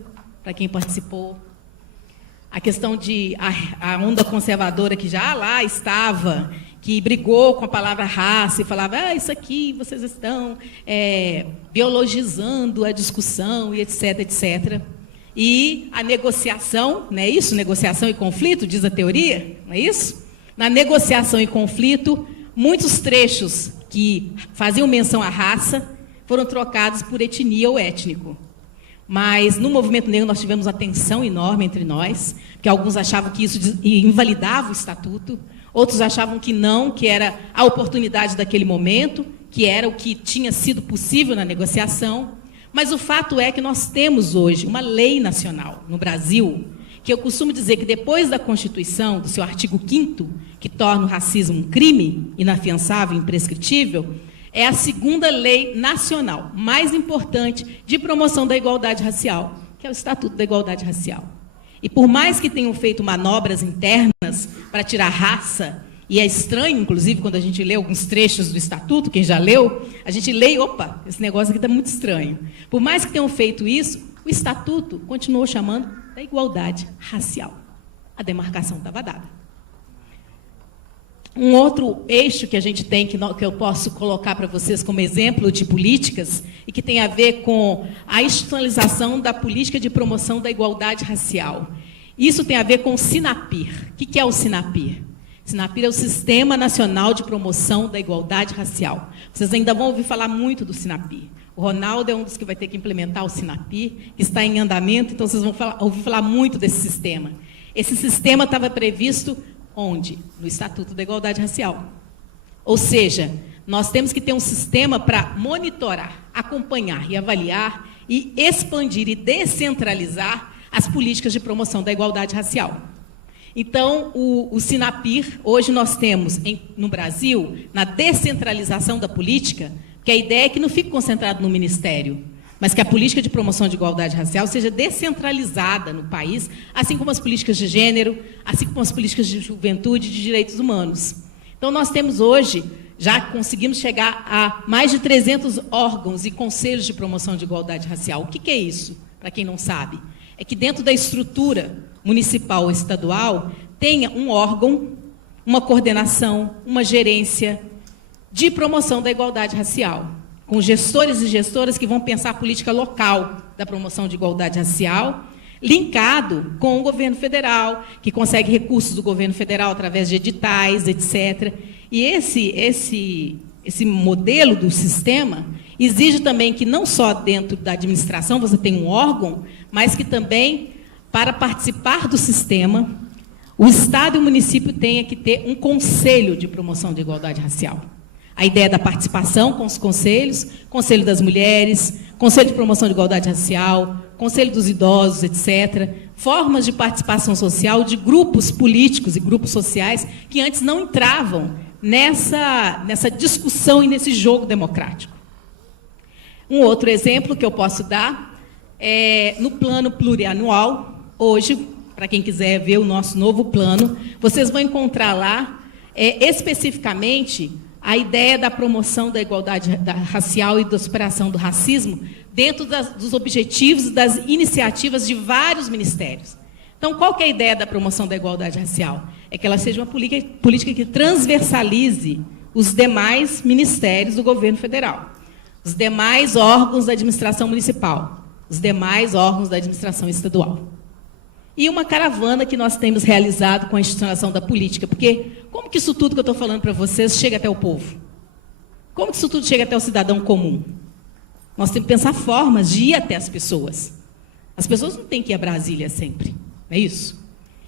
para quem participou. A questão de a onda conservadora que já lá estava, que brigou com a palavra raça e falava, isso aqui vocês estão biologizando a discussão e etc, etc. E a negociação, não é isso? Negociação e conflito, diz a teoria, não é isso? Na negociação e conflito, muitos trechos que faziam menção à raça foram trocados por etnia ou étnico. Mas, no movimento negro, nós tivemos uma tensão enorme entre nós, porque alguns achavam que isso invalidava o Estatuto, outros achavam que não, que era a oportunidade daquele momento, que era o que tinha sido possível na negociação. Mas o fato é que nós temos hoje uma lei nacional no Brasil, que eu costumo dizer que depois da Constituição, do seu artigo 5º, que torna o racismo um crime inafiançável e imprescritível, é a segunda lei nacional mais importante de promoção da igualdade racial, que é o Estatuto da Igualdade Racial. E por mais que tenham feito manobras internas para tirar raça, e é estranho, inclusive, quando a gente lê alguns trechos do Estatuto, quem já leu, a gente lê, opa, esse negócio aqui está muito estranho. Por mais que tenham feito isso, o Estatuto continuou chamando da igualdade racial. A demarcação estava dada. Um outro eixo que a gente tem, que eu posso colocar para vocês como exemplo de políticas, e que tem a ver com a institucionalização da política de promoção da igualdade racial. Isso tem a ver com o SINAPIR. O que é o SINAPIR? O SINAPIR é o Sistema Nacional de Promoção da Igualdade Racial. Vocês ainda vão ouvir falar muito do SINAPIR. O Ronaldo é um dos que vai ter que implementar o SINAPIR, que está em andamento, então vocês vão ouvir falar muito desse sistema. Esse sistema estava previsto onde? No Estatuto da Igualdade Racial. Ou seja, nós temos que ter um sistema para monitorar, acompanhar e avaliar e expandir e descentralizar as políticas de promoção da igualdade racial. Então, o Sinapir, hoje nós temos no Brasil, na descentralização da política, que a ideia é que não fique concentrado no Ministério, mas que a política de promoção de igualdade racial seja descentralizada no país, assim como as políticas de gênero, assim como as políticas de juventude e de direitos humanos. Então, nós temos hoje, já conseguimos chegar a mais de 300 órgãos e conselhos de promoção de igualdade racial. O que é isso, para quem não sabe? É que dentro da estrutura municipal ou estadual tenha um órgão, uma coordenação, uma gerência de promoção da igualdade racial, com gestores e gestoras que vão pensar a política local da promoção de igualdade racial, linkado com o governo federal, que consegue recursos do governo federal através de editais, etc. E esse modelo do sistema exige também que não só dentro da administração você tenha um órgão, mas que também, para participar do sistema, o Estado e o município tenham que ter um conselho de promoção de igualdade racial. A ideia da participação com os conselhos, Conselho das Mulheres, Conselho de Promoção de Igualdade Racial, Conselho dos Idosos, etc. Formas de participação social de grupos políticos e grupos sociais que antes não entravam nessa discussão e nesse jogo democrático. Um outro exemplo que eu posso dar é no plano plurianual. Hoje, para quem quiser ver o nosso novo plano, vocês vão encontrar lá, especificamente, a ideia da promoção da igualdade racial e da superação do racismo dentro dos objetivos e das iniciativas de vários ministérios. Então, qual que é a ideia da promoção da igualdade racial? É que ela seja uma política que transversalize os demais ministérios do governo federal, os demais órgãos da administração municipal, os demais órgãos da administração estadual. E uma caravana que nós temos realizado com a institucionalização da política, porque como que isso tudo que eu estou falando para vocês chega até o povo? Como que isso tudo chega até o cidadão comum? Nós temos que pensar formas de ir até as pessoas. As pessoas não têm que ir a Brasília sempre, não é isso?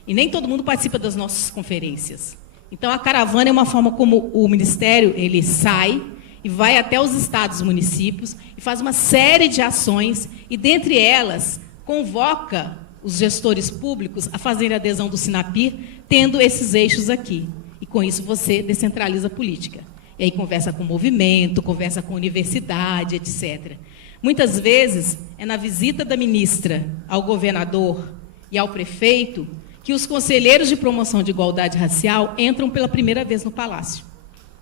E nem todo mundo participa das nossas conferências. Então, a caravana é uma forma como o Ministério ele sai e vai até os estados e municípios e faz uma série de ações e, dentre elas, convoca os gestores públicos a fazerem adesão do Sinapir, tendo esses eixos aqui. E, com isso, você descentraliza a política. E aí conversa com o movimento, conversa com a universidade, etc. Muitas vezes, é na visita da ministra ao governador e ao prefeito que os conselheiros de promoção de igualdade racial entram pela primeira vez no palácio,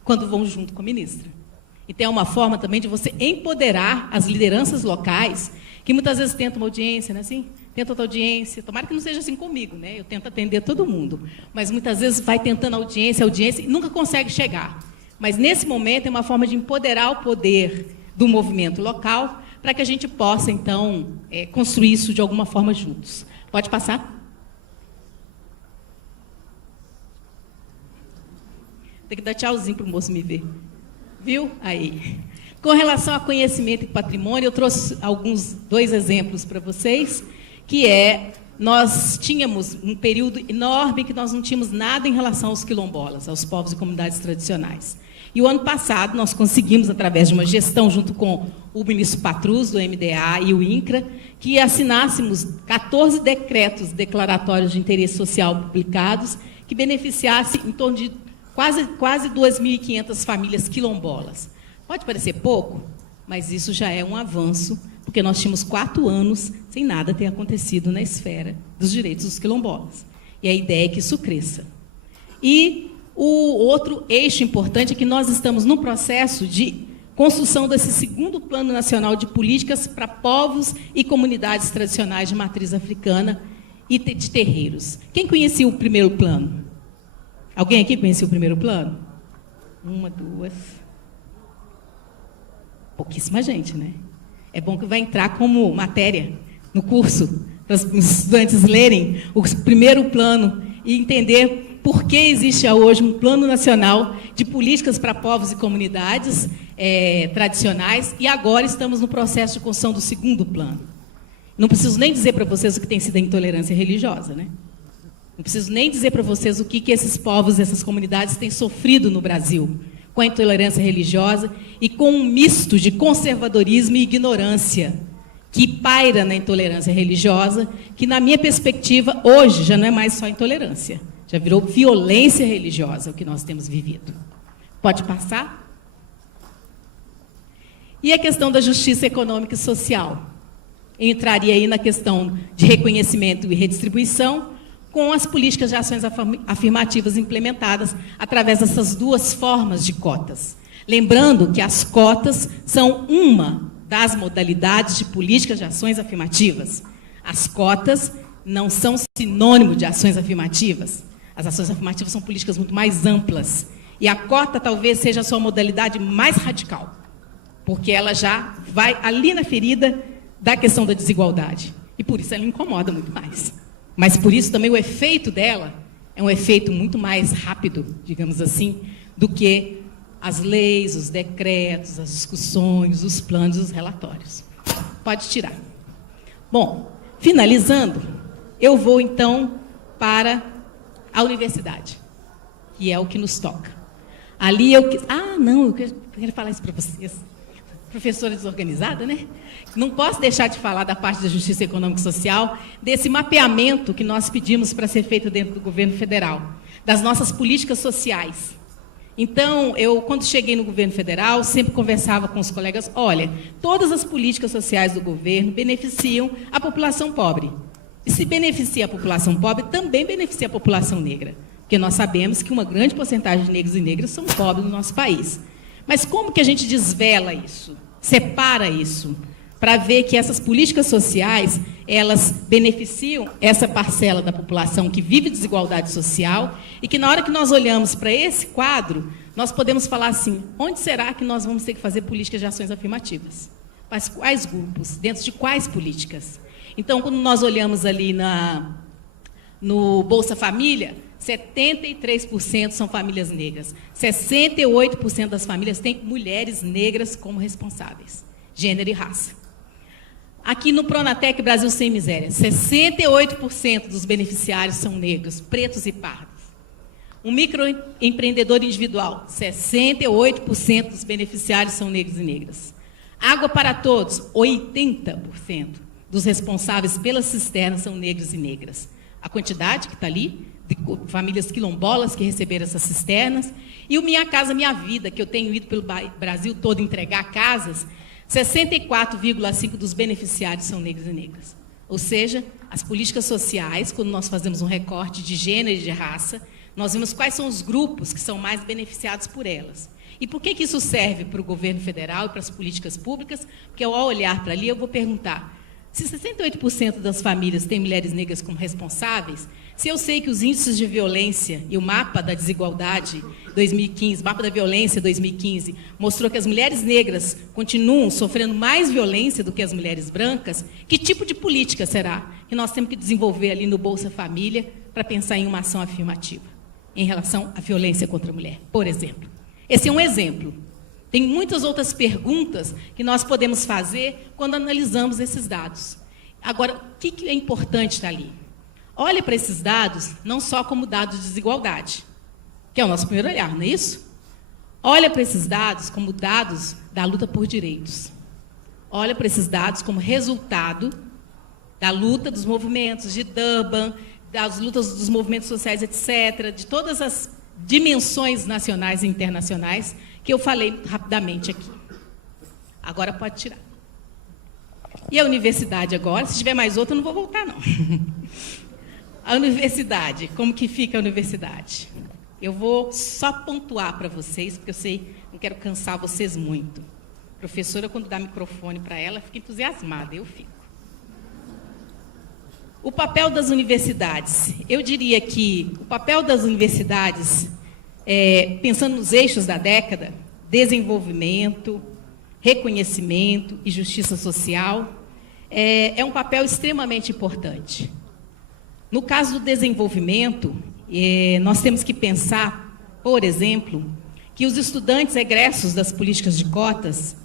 quando vão junto com a ministra. Então, é uma forma também de você empoderar as lideranças locais, que muitas vezes tentam uma audiência, né, assim? Tenta outra audiência, tomara que não seja assim comigo, né? Eu tento atender todo mundo, mas muitas vezes vai tentando audiência e nunca consegue chegar. Mas, nesse momento, é uma forma de empoderar o poder do movimento local para que a gente possa, então, construir isso de alguma forma juntos. Pode passar? Tem que dar tchauzinho para o moço me ver. Viu? Aí. Com relação a conhecimento e patrimônio, eu trouxe dois exemplos para vocês, que nós tínhamos um período enorme que nós não tínhamos nada em relação aos quilombolas, aos povos e comunidades tradicionais. E o ano passado nós conseguimos, através de uma gestão junto com o ministro Patrus, do MDA, e o INCRA, que assinássemos 14 decretos declaratórios de interesse social publicados, que beneficiassem em torno de quase 2.500 famílias quilombolas. Pode parecer pouco, mas isso já é um avanço, porque nós tínhamos 4 anos sem nada ter acontecido na esfera dos direitos dos quilombolas. E a ideia é que isso cresça. E o outro eixo importante é que nós estamos num processo de construção desse segundo Plano Nacional de Políticas para povos e comunidades tradicionais de matriz africana e de terreiros. Quem conhecia o primeiro plano? Alguém aqui conhecia o primeiro plano? 1, 2... Pouquíssima gente, né? É bom que vai entrar como matéria no curso, para os estudantes lerem o primeiro plano e entender por que existe hoje um Plano Nacional de Políticas para Povos e Comunidades tradicionais, e agora estamos no processo de construção do segundo plano. Não preciso nem dizer para vocês o que tem sido a intolerância religiosa, né? Não preciso nem dizer para vocês o que esses povos e essas comunidades têm sofrido no Brasil, com a intolerância religiosa e com um misto de conservadorismo e ignorância que paira na intolerância religiosa, que, na minha perspectiva, hoje já não é mais só intolerância. Já virou violência religiosa o que nós temos vivido. Pode passar? E a questão da justiça econômica e social? Eu entraria aí na questão de reconhecimento e redistribuição com as políticas de ações afirmativas implementadas através dessas duas formas de cotas. Lembrando que as cotas são uma das modalidades de políticas de ações afirmativas. As cotas não são sinônimo de ações afirmativas. As ações afirmativas são políticas muito mais amplas. E a cota talvez seja a sua modalidade mais radical, porque ela já vai ali na ferida da questão da desigualdade. E por isso ela incomoda muito mais. Mas por isso também o efeito dela é um efeito muito mais rápido, digamos assim, do que as leis, os decretos, as discussões, os planos, os relatórios. Pode tirar. Bom, finalizando, eu vou então para a universidade, que é o que nos toca. Ali eu quero falar isso para vocês. Professora desorganizada, né? Não posso deixar de falar da parte da justiça econômica e social, desse mapeamento que nós pedimos para ser feito dentro do governo federal, das nossas políticas sociais. Então, eu, quando cheguei no governo federal, sempre conversava com os colegas, olha, todas as políticas sociais do governo beneficiam a população pobre. E se beneficia a população pobre, também beneficia a população negra. Porque nós sabemos que uma grande porcentagem de negros e negras são pobres no nosso país. Mas como que a gente desvela isso? Separa isso? Para ver que essas políticas sociais, elas beneficiam essa parcela da população que vive desigualdade social e que, na hora que nós olhamos para esse quadro, nós podemos falar assim, onde será que nós vamos ter que fazer políticas de ações afirmativas? Para quais grupos? Dentro de quais políticas? Então, quando nós olhamos ali no Bolsa Família, 73% são famílias negras. 68% das famílias têm mulheres negras como responsáveis. Gênero e raça. Aqui no Pronatec Brasil Sem Miséria, 68% dos beneficiários são negros, pretos e pardos. Um microempreendedor individual, 68% dos beneficiários são negros e negras. Água para Todos, 80% dos responsáveis pelas cisternas são negros e negras. A quantidade que está ali, de famílias quilombolas que receberam essas cisternas, e o Minha Casa Minha Vida, que eu tenho ido pelo Brasil todo entregar casas, 64,5% dos beneficiários são negros e negras. Ou seja, as políticas sociais, quando nós fazemos um recorte de gênero e de raça, nós vemos quais são os grupos que são mais beneficiados por elas. E por que isso serve para o governo federal e para as políticas públicas? Porque ao olhar para ali, eu vou perguntar, se 68% das famílias têm mulheres negras como responsáveis, se eu sei que os índices de violência e o mapa da desigualdade 2015, mapa da violência 2015, mostrou que as mulheres negras continuam sofrendo mais violência do que as mulheres brancas, que tipo de política será que nós temos que desenvolver ali no Bolsa Família para pensar em uma ação afirmativa em relação à violência contra a mulher, por exemplo? Esse é um exemplo. Tem muitas outras perguntas que nós podemos fazer quando analisamos esses dados. Agora, o que é importante estar ali? Olhe para esses dados não só como dados de desigualdade, que é o nosso primeiro olhar, não é isso? Olha para esses dados como dados da luta por direitos. Olha para esses dados como resultado da luta dos movimentos de Durban, das lutas dos movimentos sociais, etc., de todas as dimensões nacionais e internacionais que eu falei rapidamente aqui. Agora pode tirar. E a universidade agora? Se tiver mais outra, eu não vou voltar, não. A universidade, como que fica a universidade? Eu vou só pontuar para vocês, porque eu sei, não quero cansar vocês muito. A professora, quando dá microfone para ela, fica entusiasmada, eu fico. O papel das universidades. Eu diria que o papel das universidades, pensando nos eixos da década, desenvolvimento, reconhecimento e justiça social, é um papel extremamente importante. No caso do desenvolvimento, nós temos que pensar, por exemplo, que os estudantes egressos das políticas de cotas,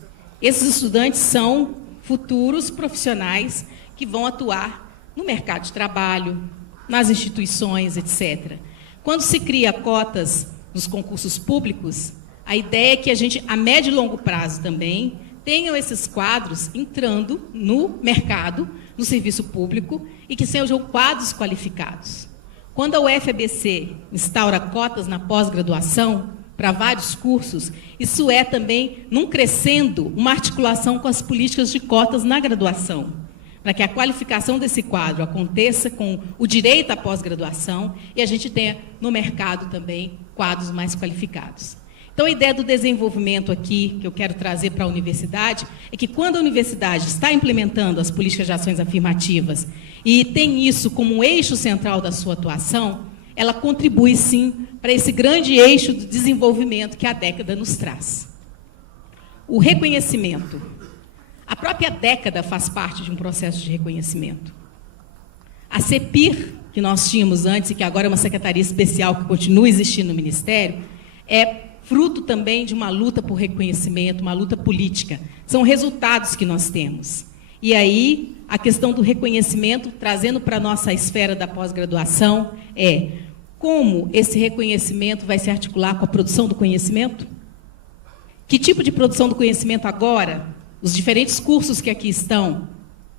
esses estudantes são futuros profissionais que vão atuar no mercado de trabalho, nas instituições, etc. Quando se cria cotas nos concursos públicos, a ideia é que a gente, a médio e longo prazo também, tenham esses quadros entrando no mercado, no serviço público, e que sejam quadros qualificados. quando a UFABC instaura cotas na pós-graduação para vários cursos, isso é também, num crescendo, uma articulação com as políticas de cotas na graduação, para que a qualificação desse quadro aconteça com o direito à pós-graduação e a gente tenha no mercado também quadros mais qualificados. Então, a ideia do desenvolvimento aqui, que eu quero trazer para a universidade, é que quando a universidade está implementando as políticas de ações afirmativas e tem isso como um eixo central da sua atuação, ela contribui, sim, para esse grande eixo do desenvolvimento que a década nos traz. O reconhecimento. A própria década faz parte de um processo de reconhecimento. A CEPIR, que nós tínhamos antes e que agora é uma secretaria especial que continua existindo no Ministério, é fruto também de uma luta por reconhecimento, uma luta política. São resultados que nós temos. E aí, a questão do reconhecimento, trazendo para a nossa esfera da pós-graduação, é como esse reconhecimento vai se articular com a produção do conhecimento? Que tipo de produção do conhecimento agora os diferentes cursos que aqui estão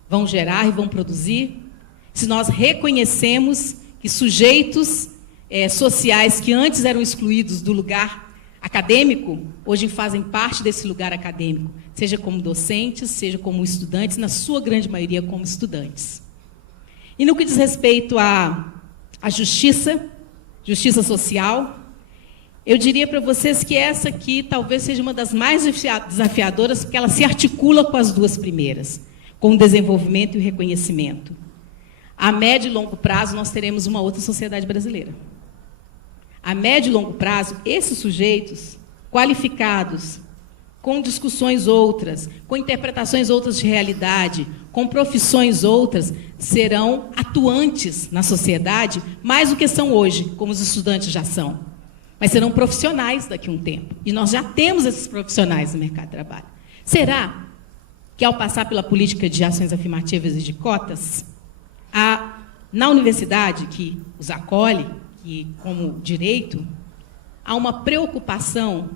vão gerar e vão produzir? Se nós reconhecemos que sujeitos sociais que antes eram excluídos do lugar acadêmico, hoje fazem parte desse lugar acadêmico, seja como docentes, seja como estudantes, na sua grande maioria como estudantes. E no que diz respeito à justiça social, eu diria para vocês que essa aqui talvez seja uma das mais desafiadoras, porque ela se articula com as duas primeiras, com o desenvolvimento e o reconhecimento. A médio e longo prazo, nós teremos uma outra sociedade brasileira. A médio e longo prazo, esses sujeitos qualificados, com discussões outras, com interpretações outras de realidade, com profissões outras, serão atuantes na sociedade mais do que são hoje, como os estudantes já são. Mas serão profissionais daqui a um tempo. E nós já temos esses profissionais no mercado de trabalho. Será que, ao passar pela política de ações afirmativas e de cotas, na universidade, que os acolhe, que, como direito, há uma preocupação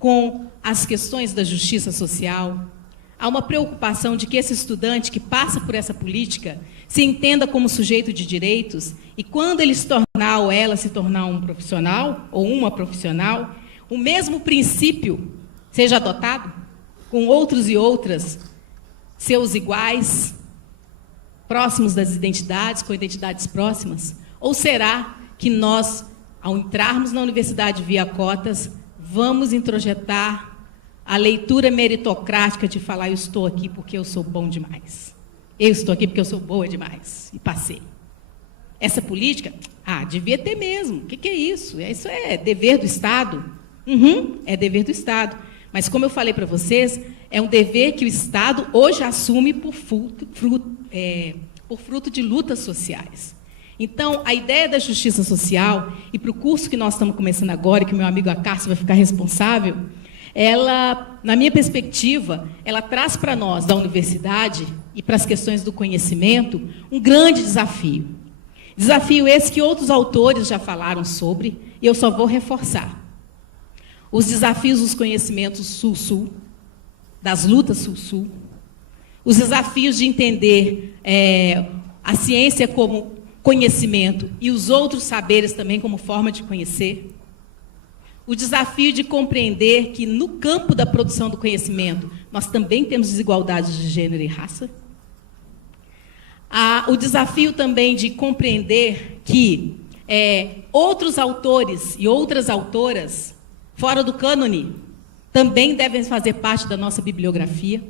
com as questões da justiça social, há uma preocupação de que esse estudante que passa por essa política se entenda como sujeito de direitos e, quando ele se tornar ou ela se tornar um profissional ou uma profissional, o mesmo princípio seja adotado com outros e outras seus iguais, próximos das identidades, com identidades próximas? Ou será que nós, ao entrarmos na universidade via cotas, vamos introjetar a leitura meritocrática de falar: eu estou aqui porque eu sou bom demais, eu estou aqui porque eu sou boa demais, e passei. Essa política, devia ter mesmo. O que é isso? Isso é dever do Estado? É dever do Estado. Mas, como eu falei para vocês, é um dever que o Estado hoje assume por fruto de lutas sociais. Então, a ideia da justiça social, e para o curso que nós estamos começando agora, e que o meu amigo Acácio vai ficar responsável, ela, na minha perspectiva, ela traz para nós, da universidade, e para as questões do conhecimento, um grande desafio. Desafio esse que outros autores já falaram sobre, e eu só vou reforçar. Os desafios dos conhecimentos Sul-Sul, das lutas Sul-Sul, os desafios de entender a ciência como conhecimento e os outros saberes também como forma de conhecer. O desafio de compreender que, no campo da produção do conhecimento, nós também temos desigualdades de gênero e raça. O desafio também de compreender que outros autores e outras autoras, fora do cânone, também devem fazer parte da nossa bibliografia.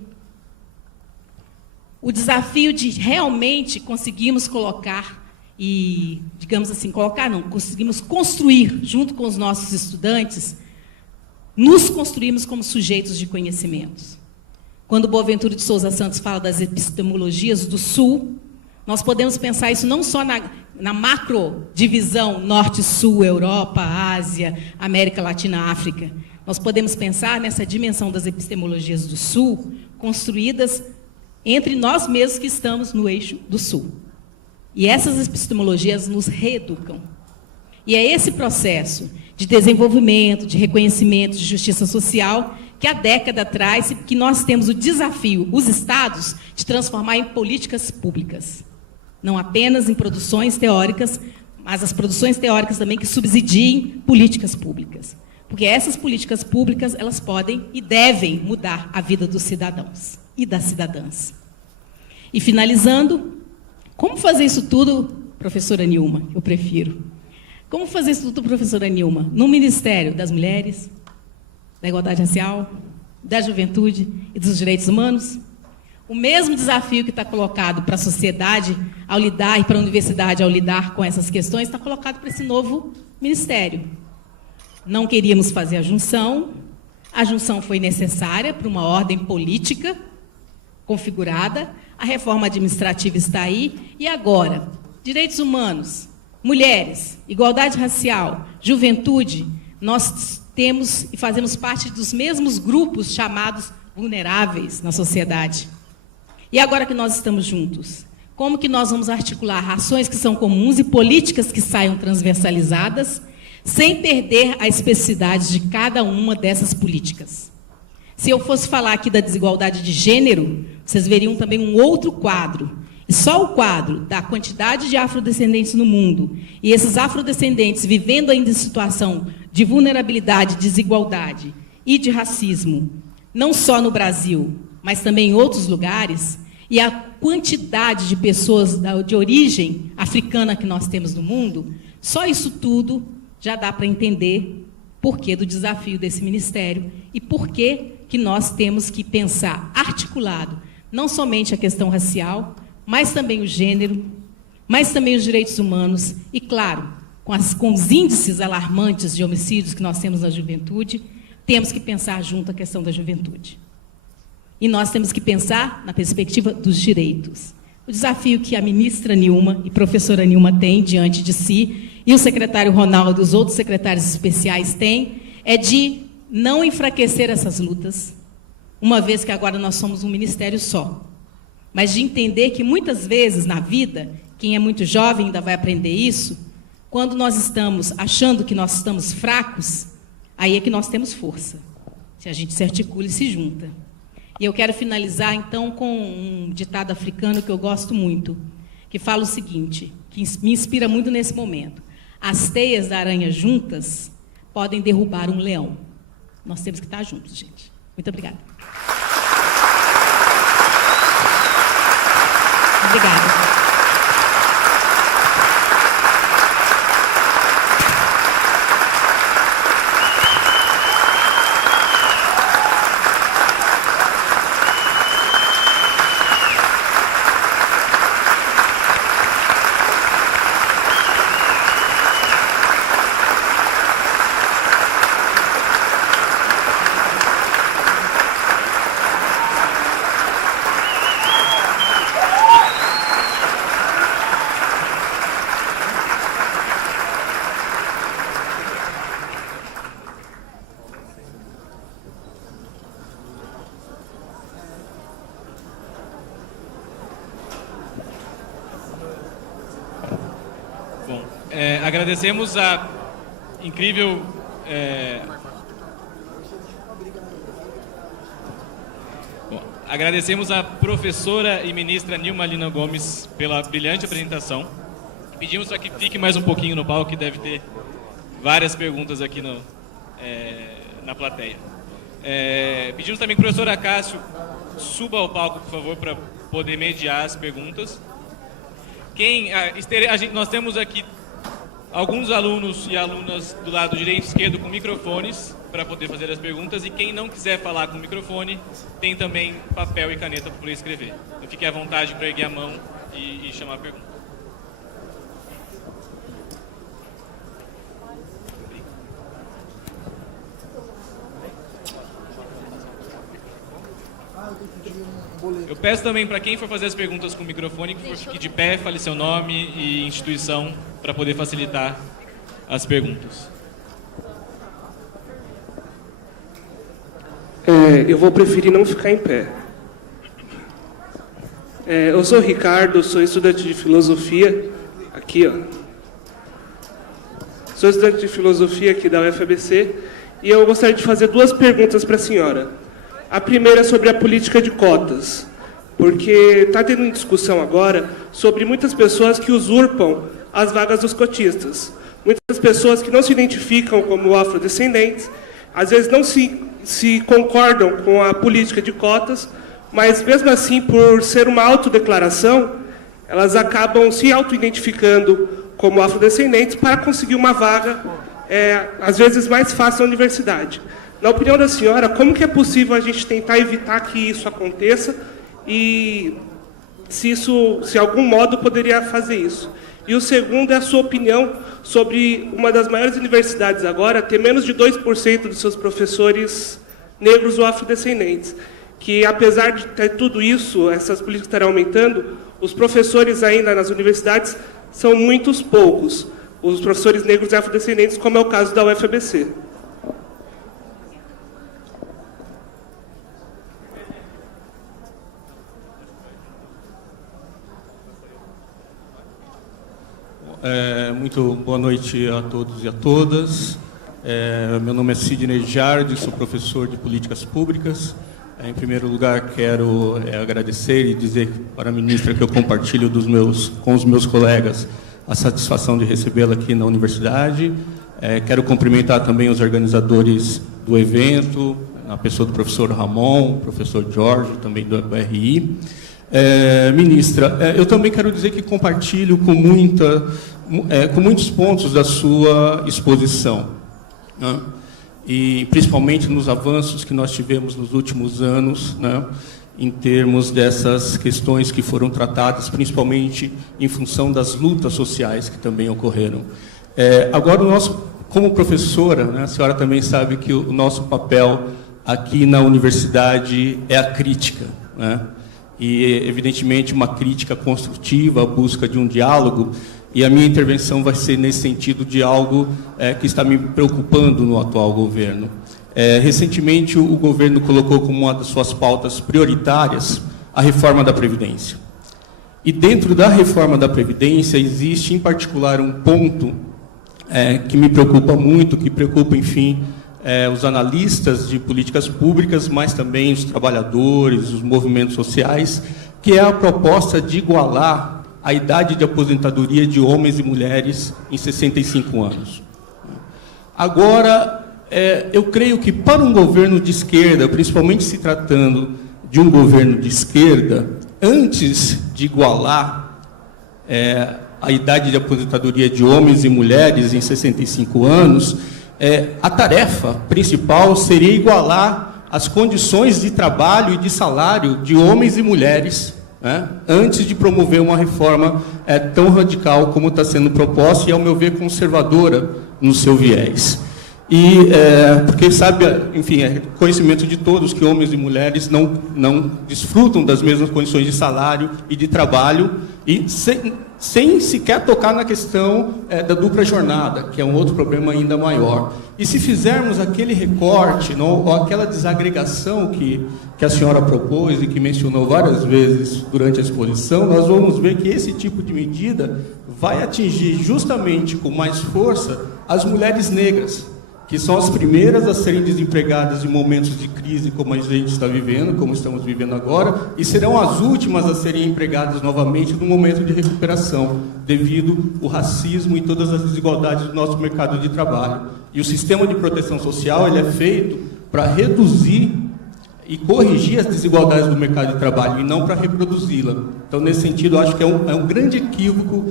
O desafio de realmente conseguirmos colocar, e, digamos assim, conseguimos construir, junto com os nossos estudantes, nos construirmos como sujeitos de conhecimentos. Quando Boaventura de Souza Santos fala das epistemologias do Sul, nós podemos pensar isso não só na macro-divisão Norte-Sul, Europa, Ásia, América Latina, África. Nós podemos pensar nessa dimensão das epistemologias do Sul, construídas entre nós mesmos que estamos no eixo do Sul. E essas epistemologias nos reeducam. E é esse processo de desenvolvimento, de reconhecimento, de justiça social, que a década traz e que nós temos o desafio, os estados, de transformar em políticas públicas. Não apenas em produções teóricas, mas as produções teóricas também que subsidiem políticas públicas. Porque essas políticas públicas, elas podem e devem mudar a vida dos cidadãos e das cidadãs. E, finalizando, como fazer isso tudo, professora Nilma, eu prefiro? Como fazer isso tudo, professora Nilma? No Ministério das Mulheres, da Igualdade Racial, da Juventude e dos Direitos Humanos? O mesmo desafio que está colocado para a sociedade ao lidar e para a universidade ao lidar com essas questões está colocado para esse novo ministério. Não queríamos fazer a junção foi necessária para uma ordem política configurada, a reforma administrativa está aí, e agora, direitos humanos, mulheres, igualdade racial, juventude, nós temos e fazemos parte dos mesmos grupos chamados vulneráveis na sociedade. E agora que nós estamos juntos, como que nós vamos articular ações que são comuns e políticas que saiam transversalizadas, sem perder a especificidade de cada uma dessas políticas? Se eu fosse falar aqui da desigualdade de gênero, vocês veriam também um outro quadro. E só o quadro da quantidade de afrodescendentes no mundo, e esses afrodescendentes vivendo ainda em situação de vulnerabilidade, desigualdade e de racismo, não só no Brasil, mas também em outros lugares, e a quantidade de pessoas de origem africana que nós temos no mundo, só isso tudo já dá para entender por que do desafio desse ministério e por que nós temos que pensar articulado, não somente a questão racial, mas também o gênero, mas também os direitos humanos e, claro, com os índices alarmantes de homicídios que nós temos na juventude, temos que pensar junto a questão da juventude. E nós temos que pensar na perspectiva dos direitos. O desafio que a ministra Nilma e professora Nilma têm diante de si, e o secretário Ronaldo e os outros secretários especiais têm, é de não enfraquecer essas lutas, uma vez que agora nós somos um ministério só. Mas de entender que, muitas vezes, na vida, quem é muito jovem ainda vai aprender isso, quando nós estamos achando que nós estamos fracos, aí é que nós temos força. Se a gente se articula e se junta. E eu quero finalizar, então, com um ditado africano que eu gosto muito, que fala o seguinte, que me inspira muito nesse momento. As teias da aranha juntas podem derrubar um leão. Nós temos que estar juntos, gente. Muito obrigada. Obrigada. Agradecemos a incrível agradecemos a professora e ministra Nilma Lino Gomes pela brilhante apresentação. Pedimos para que fique mais um pouquinho no palco, que deve ter várias perguntas aqui na plateia. Pedimos também que o professor Acácio suba ao palco, por favor, para poder mediar as perguntas. Nós temos aqui alguns alunos e alunas do lado direito e esquerdo com microfones para poder fazer as perguntas, e quem não quiser falar com o microfone tem também papel e caneta para poder escrever. Então fique à vontade para erguer a mão e chamar a pergunta. Eu peço também para quem for fazer as perguntas com o microfone que fique de pé, fale seu nome e instituição para poder facilitar as perguntas. Eu vou preferir não ficar em pé. Eu sou o Ricardo, sou estudante de filosofia, aqui, ó. Sou estudante de filosofia aqui da UFABC e eu gostaria de fazer duas perguntas para a senhora. A primeira é sobre a política de cotas, porque está tendo discussão agora sobre muitas pessoas que usurpam as vagas dos cotistas. Muitas pessoas que não se identificam como afrodescendentes, às vezes não se concordam com a política de cotas, mas mesmo assim, por ser uma autodeclaração, elas acabam se auto-identificando como afrodescendentes para conseguir uma vaga, às vezes mais fácil na universidade. Na opinião da senhora, como que é possível a gente tentar evitar que isso aconteça e se algum modo poderia fazer isso? E o segundo é a sua opinião sobre uma das maiores universidades agora ter menos de 2% dos seus professores negros ou afrodescendentes, que apesar de ter tudo isso, essas políticas estarem aumentando, os professores ainda nas universidades são muitos poucos, os professores negros e afrodescendentes, como é o caso da UFABC. Muito boa noite a todos e a todas. Meu nome é Sidney Jardim, sou professor de Políticas Públicas. Em primeiro lugar, quero agradecer e dizer para a ministra que eu compartilho com os meus colegas a satisfação de recebê-la aqui na universidade. Quero cumprimentar também os organizadores do evento, na pessoa do professor Ramon, professor Jorge, também do RI. Ministra, eu também quero dizer que compartilho com muitos pontos da sua exposição, né? E principalmente nos avanços que nós tivemos nos últimos anos, né, em termos dessas questões que foram tratadas, principalmente em função das lutas sociais que também ocorreram. Agora, como professora, né, a senhora também sabe que o nosso papel aqui na universidade é a crítica, né? E, evidentemente, uma crítica construtiva, a busca de um diálogo, e a minha intervenção vai ser nesse sentido de algo que está me preocupando no atual governo. Recentemente, o governo colocou como uma das suas pautas prioritárias a reforma da Previdência. E dentro da reforma da Previdência existe, em particular, um ponto que me preocupa muito, que preocupa, enfim, os analistas de políticas públicas, mas também os trabalhadores, os movimentos sociais, que é a proposta de igualar a idade de aposentadoria de homens e mulheres em 65 anos. Agora, eu creio que para um governo de esquerda, principalmente se tratando de um governo de esquerda, antes de igualar a idade de aposentadoria de homens e mulheres em 65 anos, a tarefa principal seria igualar as condições de trabalho e de salário de homens e mulheres, né, antes de promover uma reforma tão radical como está sendo proposta e, ao meu ver, conservadora no seu viés. Porque sabe, enfim, é conhecimento de todos que homens e mulheres não desfrutam das mesmas condições de salário e de trabalho, e sem sequer tocar na questão da dupla jornada, que é um outro problema ainda maior. E se fizermos aquele recorte, ou aquela desagregação que a senhora propôs e que mencionou várias vezes durante a exposição, nós vamos ver que esse tipo de medida vai atingir justamente com mais força as mulheres negras, que são as primeiras a serem desempregadas em momentos de crise como a gente está vivendo, como estamos vivendo agora, e serão as últimas a serem empregadas novamente no momento de recuperação, devido ao racismo e todas as desigualdades do nosso mercado de trabalho. E o sistema de proteção social ele é feito para reduzir e corrigir as desigualdades do mercado de trabalho, e não para reproduzi-la. Então, nesse sentido, acho que é um grande equívoco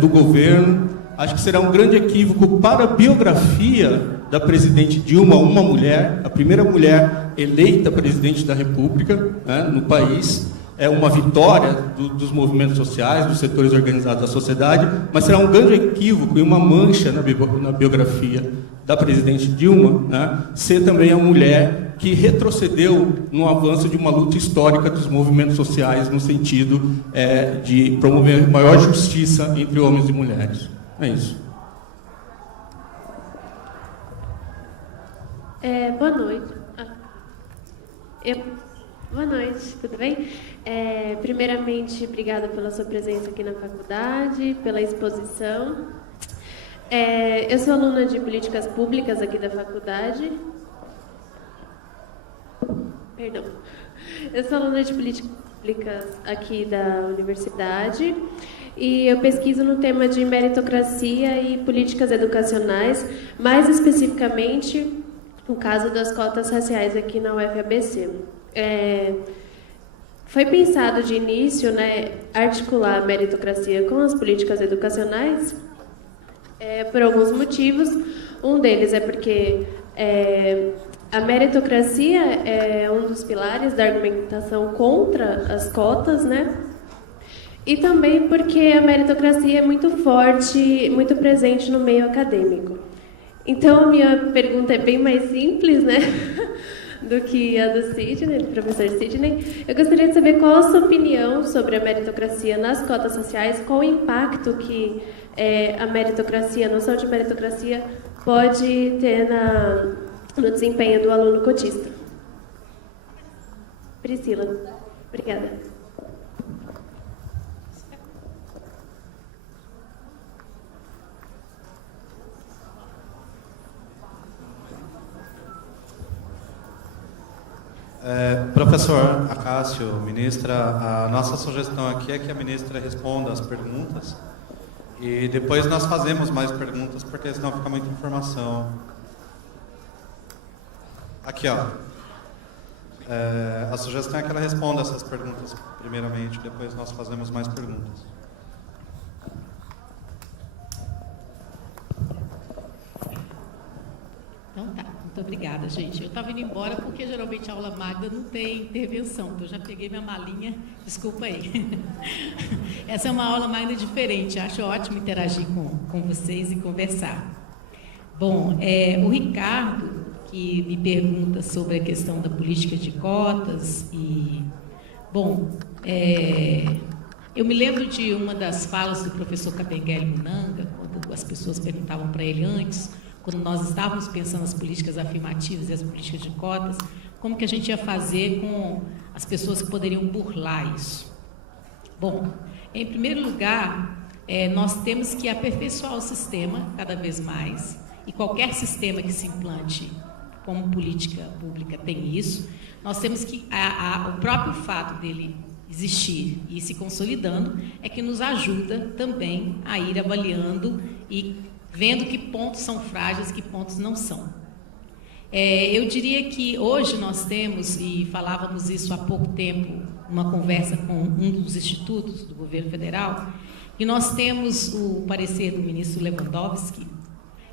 do governo. Acho que será um grande equívoco para a biografia da presidente Dilma, uma mulher, a primeira mulher eleita presidente da República, né, no país. É uma vitória dos movimentos sociais, dos setores organizados da sociedade, mas será um grande equívoco e uma mancha na biografia da presidente Dilma, né, ser também a mulher que retrocedeu no avanço de uma luta histórica dos movimentos sociais no sentido de promover maior justiça entre homens e mulheres. É isso. Boa noite. Boa noite, tudo bem? Primeiramente, obrigada pela sua presença aqui na faculdade, pela exposição. Eu sou aluna de Políticas Públicas aqui da faculdade. Perdão. Eu sou aluna de Políticas Públicas aqui da universidade. e eu pesquiso no tema de meritocracia e políticas educacionais, mais especificamente no caso das cotas raciais aqui na UFABC. Foi pensado de início, né, articular a meritocracia com as políticas educacionais por alguns motivos. Um deles é porque a meritocracia é um dos pilares da argumentação contra as cotas, né? E também porque a meritocracia é muito forte, muito presente no meio acadêmico. Então, a minha pergunta é bem mais simples, né, do que a do Sidney, do professor Sidney. Eu gostaria de saber qual a sua opinião sobre a meritocracia nas cotas sociais, qual o impacto que a meritocracia, a noção de meritocracia, pode ter no desempenho do aluno cotista. Priscila. Obrigada. Professor Acácio, ministra, a nossa sugestão aqui é que a ministra responda as perguntas e depois nós fazemos mais perguntas, porque senão fica muita informação. Aqui, ó. A sugestão é que ela responda essas perguntas primeiramente, depois nós fazemos mais perguntas. Então tá, muito obrigada, gente. Eu estava indo embora porque geralmente a aula magna não tem intervenção, então eu já peguei minha malinha, desculpa aí. Essa é uma aula magna diferente, acho ótimo interagir com vocês e conversar. Bom, o Ricardo, que me pergunta sobre a questão da política de cotas e... Bom, eu me lembro de uma das falas do professor Kabengele Munanga, quando as pessoas perguntavam para ele antes, quando nós estávamos pensando nas políticas afirmativas e as políticas de cotas, como que a gente ia fazer com as pessoas que poderiam burlar isso. Bom, em primeiro lugar, nós temos que aperfeiçoar o sistema cada vez mais, e qualquer sistema que se implante como política pública tem isso. Nós temos que, o próprio fato dele existir e se consolidando é que nos ajuda também a ir avaliando e vendo que pontos são frágeis e que pontos não são. Eu diria que hoje nós temos, e falávamos isso há pouco tempo, uma conversa com um dos institutos do governo federal, que nós temos o parecer do ministro Lewandowski,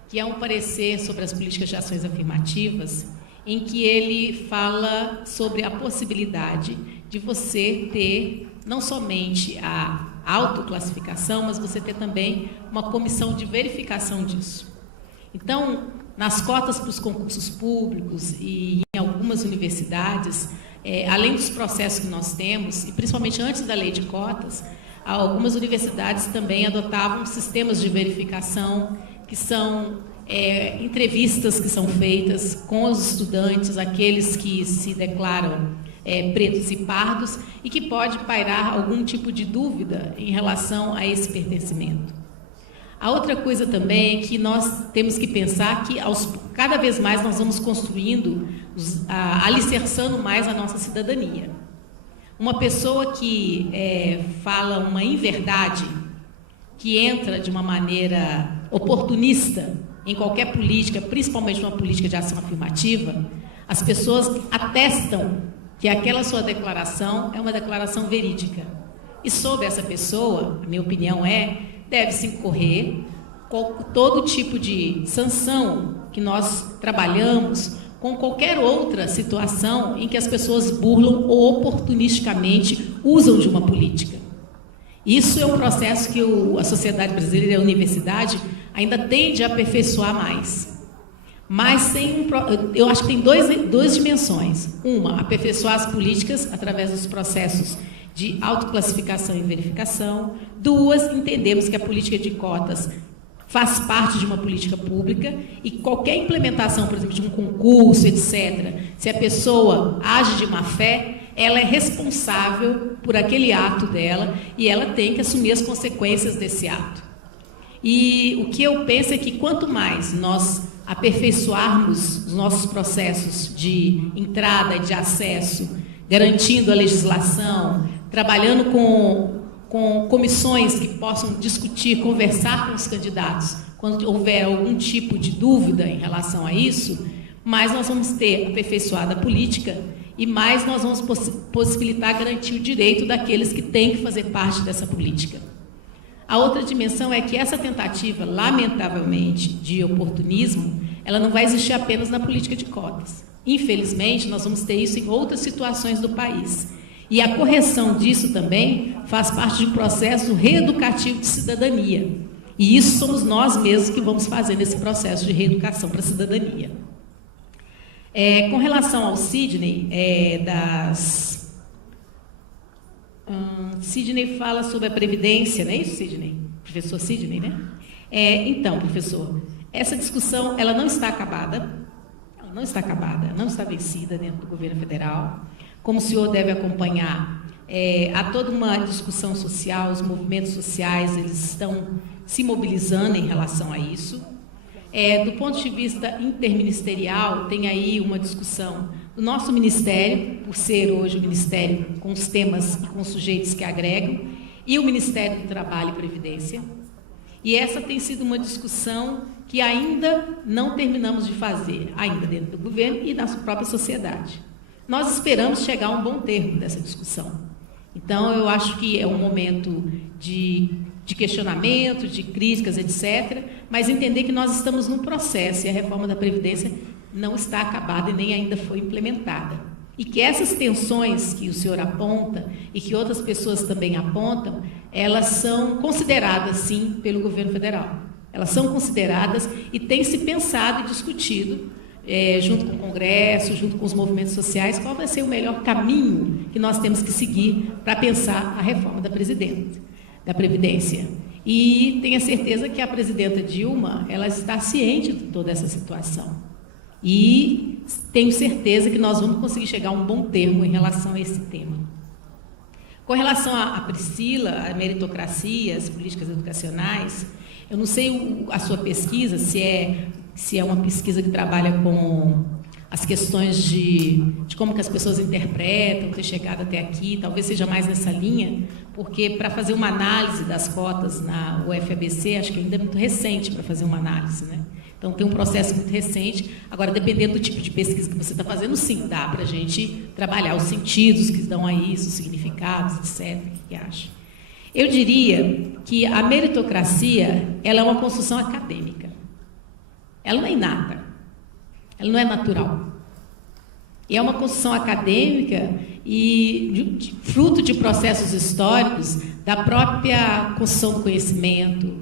que é um parecer sobre as políticas de ações afirmativas, em que ele fala sobre a possibilidade de você ter não somente a autoclassificação, mas você ter também uma comissão de verificação disso. Então, nas cotas para os concursos públicos e em algumas universidades, além dos processos que nós temos, e principalmente antes da lei de cotas, algumas universidades também adotavam sistemas de verificação, que são entrevistas que são feitas com os estudantes, aqueles que se declaram pretos e pardos, e que pode pairar algum tipo de dúvida em relação a esse pertencimento. A outra coisa também é que nós temos que pensar que cada vez mais nós vamos construindo, alicerçando mais a nossa cidadania. Uma pessoa que fala uma inverdade, que entra de uma maneira oportunista em qualquer política, principalmente uma política de ação afirmativa, as pessoas atestam que aquela sua declaração é uma declaração verídica. E sobre essa pessoa, a minha opinião deve-se incorrer todo tipo de sanção que nós trabalhamos com qualquer outra situação em que as pessoas burlam ou oportunisticamente usam de uma política. Isso é um processo que a sociedade brasileira e a universidade ainda tende a aperfeiçoar mais. Mas eu acho que tem duas dimensões. Uma, aperfeiçoar as políticas através dos processos de autoclassificação e verificação. Duas, entendemos que a política de cotas faz parte de uma política pública e qualquer implementação, por exemplo, de um concurso, etc., se a pessoa age de má fé, ela é responsável por aquele ato dela e ela tem que assumir as consequências desse ato. E o que eu penso é que quanto mais nós aperfeiçoarmos os nossos processos de entrada e de acesso, garantindo a legislação, trabalhando com com comissões que possam discutir, conversar com os candidatos, quando houver algum tipo de dúvida em relação a isso, mais nós vamos ter aperfeiçoada a política e mais nós vamos possibilitar garantir o direito daqueles que têm que fazer parte dessa política. A outra dimensão é que essa tentativa, lamentavelmente, de oportunismo, ela não vai existir apenas na política de cotas. Infelizmente, nós vamos ter isso em outras situações do país. E a correção disso também faz parte de um processo reeducativo de cidadania. E isso somos nós mesmos que vamos fazer nesse processo de reeducação para a cidadania. Com relação ao Sidney, Sidney fala sobre a Previdência, não é isso, Sidney? Professor Sidney, né? Então, professor, essa discussão ela não está acabada, não está vencida dentro do governo federal. Como o senhor deve acompanhar, há toda uma discussão social, os movimentos sociais eles estão se mobilizando em relação a isso. Do ponto de vista interministerial, tem aí uma discussão do nosso ministério, por ser hoje o ministério com os temas e com os sujeitos que agregam, e o Ministério do Trabalho e Previdência. E essa tem sido uma discussão que ainda não terminamos de fazer, ainda dentro do governo e da própria sociedade. Nós esperamos chegar a um bom termo dessa discussão. Então, eu acho que é um momento de questionamento, de críticas, etc., mas entender que nós estamos num processo e a reforma da Previdência não está acabada e nem ainda foi implementada. E que essas tensões que o senhor aponta e que outras pessoas também apontam, elas são consideradas, sim, pelo governo federal. Elas são consideradas e tem se pensado e discutido, junto com o Congresso, junto com os movimentos sociais, qual vai ser o melhor caminho que nós temos que seguir para pensar a reforma da Previdência. E tenho a certeza que a presidenta Dilma, ela está ciente de toda essa situação. E tenho certeza que nós vamos conseguir chegar a um bom termo em relação a esse tema. Com relação à Priscila, a meritocracia, as políticas educacionais, eu não sei a sua pesquisa, se é uma pesquisa que trabalha com as questões de como que as pessoas interpretam, ter chegado até aqui, talvez seja mais nessa linha, porque para fazer uma análise das cotas na UFABC, acho que ainda é muito recente para fazer uma análise, né? Então, tem um processo muito recente. Agora, dependendo do tipo de pesquisa que você está fazendo, sim, dá para a gente trabalhar os sentidos que dão a isso, os significados, etc. O que acha? Eu diria que a meritocracia ela é uma construção acadêmica. Ela não é inata. Ela não é natural. E é uma construção acadêmica e fruto de processos históricos da própria construção do conhecimento,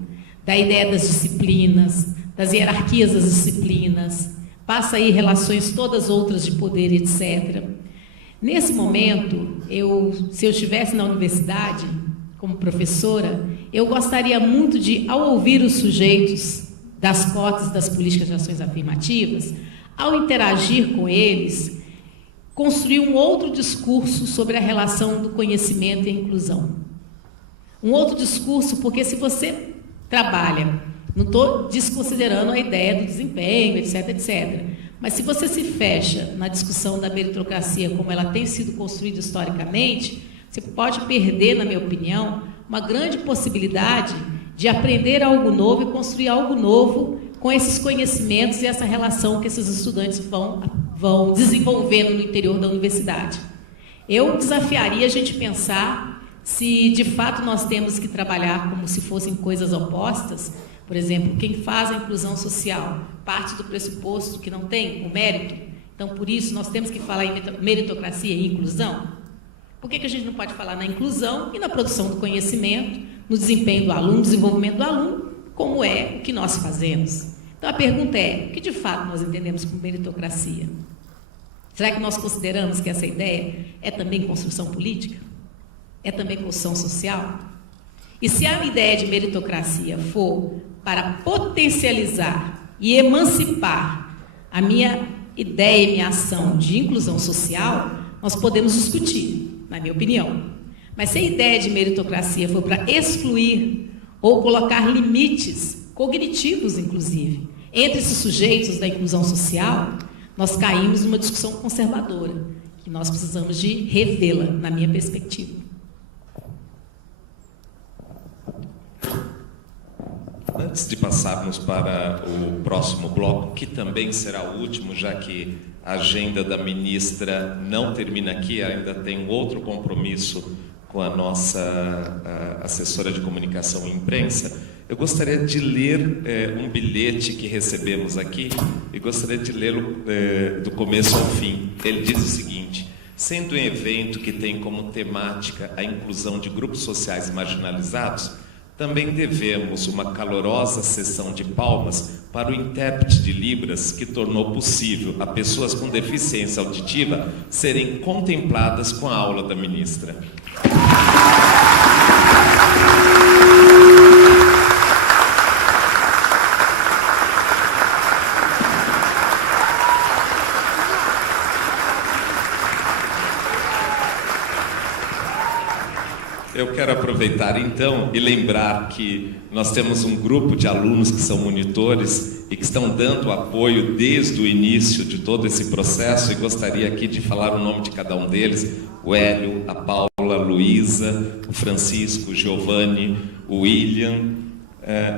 da ideia das disciplinas, das hierarquias das disciplinas, passa aí relações todas outras de poder, etc. Nesse momento, se eu estivesse na universidade, como professora, eu gostaria muito de, ao ouvir os sujeitos das cotas das políticas de ações afirmativas, ao interagir com eles, construir um outro discurso sobre a relação do conhecimento e a inclusão. Um outro discurso, porque se você trabalha, não estou desconsiderando a ideia do desempenho, etc., etc., mas se você se fecha na discussão da meritocracia como ela tem sido construída historicamente, você pode perder, na minha opinião, uma grande possibilidade de aprender algo novo e construir algo novo com esses conhecimentos e essa relação que esses estudantes vão desenvolvendo no interior da universidade. Eu desafiaria a gente pensar se, de fato, nós temos que trabalhar como se fossem coisas opostas. Por exemplo, quem faz a inclusão social parte do pressuposto que não tem o mérito. Então, por isso, nós temos que falar em meritocracia e inclusão. Por que a gente não pode falar na inclusão e na produção do conhecimento, no desempenho do aluno, no desenvolvimento do aluno, como é o que nós fazemos? Então, a pergunta é, o que de fato nós entendemos por meritocracia? Será que nós consideramos que essa ideia é também construção política? É também construção social? E se a ideia de meritocracia for para potencializar e emancipar a minha ideia e minha ação de inclusão social, nós podemos discutir, na minha opinião. Mas se a ideia de meritocracia for para excluir ou colocar limites cognitivos, inclusive, entre esses sujeitos da inclusão social, nós caímos numa discussão conservadora, que nós precisamos de revê-la, na minha perspectiva. Antes de passarmos para o próximo bloco, que também será o último, já que a agenda da ministra não termina aqui, ainda tem outro compromisso com a nossa assessora de comunicação e imprensa, eu gostaria de ler um bilhete que recebemos aqui e gostaria de lê-lo do começo ao fim. Ele diz o seguinte: sendo um evento que tem como temática a inclusão de grupos sociais marginalizados, também devemos uma calorosa sessão de palmas para o intérprete de Libras que tornou possível a pessoas com deficiência auditiva serem contempladas com a aula da ministra. Eu quero aproveitar, então, e lembrar que nós temos um grupo de alunos que são monitores e que estão dando apoio desde o início de todo esse processo, e gostaria aqui de falar o nome de cada um deles: o Hélio, a Paula, a Luísa, o Francisco, o Giovanni, o William,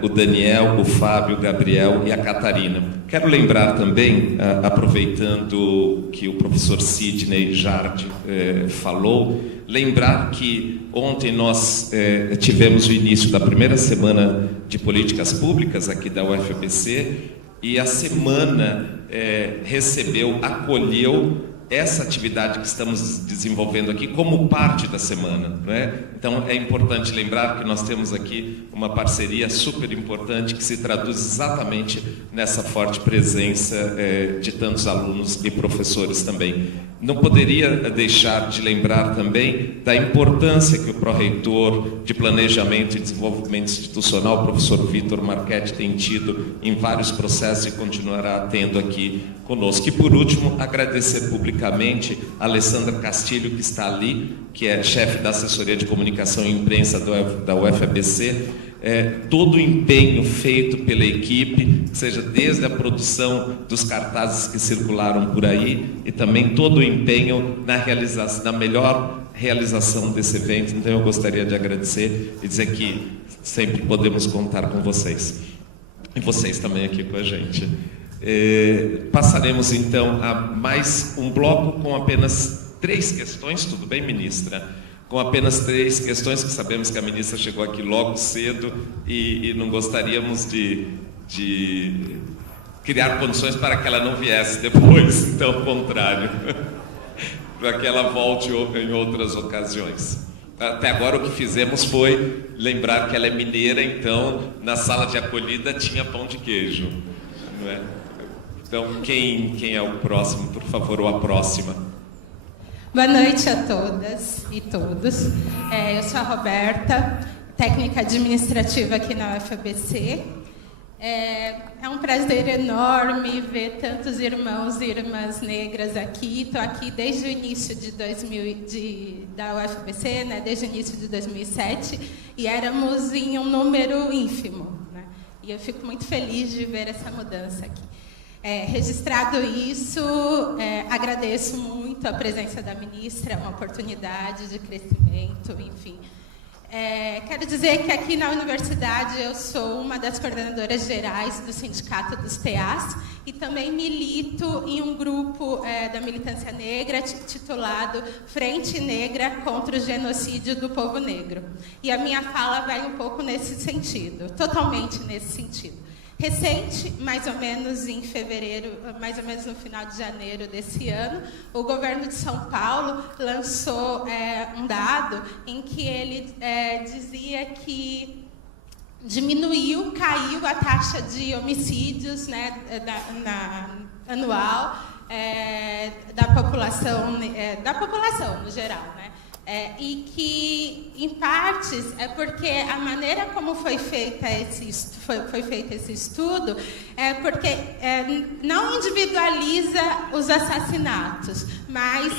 o Daniel, o Fábio, o Gabriel e a Catarina. Quero lembrar também, aproveitando que o professor Sidney Jardim falou, lembrar que ontem nós tivemos o início da primeira semana de políticas públicas aqui da UFABC, e a semana acolheu essa atividade que estamos desenvolvendo aqui como parte da semana, não é? Então é importante lembrar que nós temos aqui uma parceria super importante que se traduz exatamente nessa forte presença de tantos alunos e professores também. Não poderia deixar de lembrar também da importância que o pró-reitor de Planejamento e Desenvolvimento Institucional, o professor Vitor Marchetti, tem tido em vários processos e continuará tendo aqui conosco. E, por último, agradecer publicamente a Alessandra Castilho, que está ali, que é chefe da Assessoria de Comunicação e Imprensa da UFABC, todo o empenho feito pela equipe, seja desde a produção dos cartazes que circularam por aí e também todo o empenho na melhor realização desse evento. Então eu gostaria de agradecer e dizer que sempre podemos contar com vocês. E vocês também aqui com a gente. Passaremos então a mais um bloco com apenas 3 questões, tudo bem, ministra? Com apenas 3 questões, que sabemos que a ministra chegou aqui logo cedo e não gostaríamos de criar condições para que ela não viesse depois, então ao contrário, para que ela volte em outras ocasiões. Até agora o que fizemos foi lembrar que ela é mineira, então na sala de acolhida tinha pão de queijo, não é? Então quem é o próximo, por favor, ou a próxima? Boa noite a todas e todos. Eu sou a Roberta, técnica administrativa aqui na UFABC. É um prazer enorme ver tantos irmãos e irmãs negras aqui. Estou aqui desde o início da UFABC, né, desde o início de 2007, e éramos em um número ínfimo, né? E eu fico muito feliz de ver essa mudança aqui. Registrado isso, agradeço muito a presença da ministra, uma oportunidade de crescimento, enfim. Quero dizer que aqui na universidade eu sou uma das coordenadoras gerais do Sindicato dos TEAs e também milito em um grupo da militância negra titulado Frente Negra contra o Genocídio do Povo Negro. E a minha fala vai um pouco nesse sentido, totalmente nesse sentido. Recente, mais ou menos em fevereiro, mais ou menos no final de janeiro desse ano, o governo de São Paulo lançou um dado em que ele dizia que caiu a taxa de homicídios, né, anual da população no geral, né? E que, em partes, é porque a maneira como foi feito esse estudo é porque não individualiza os assassinatos, mas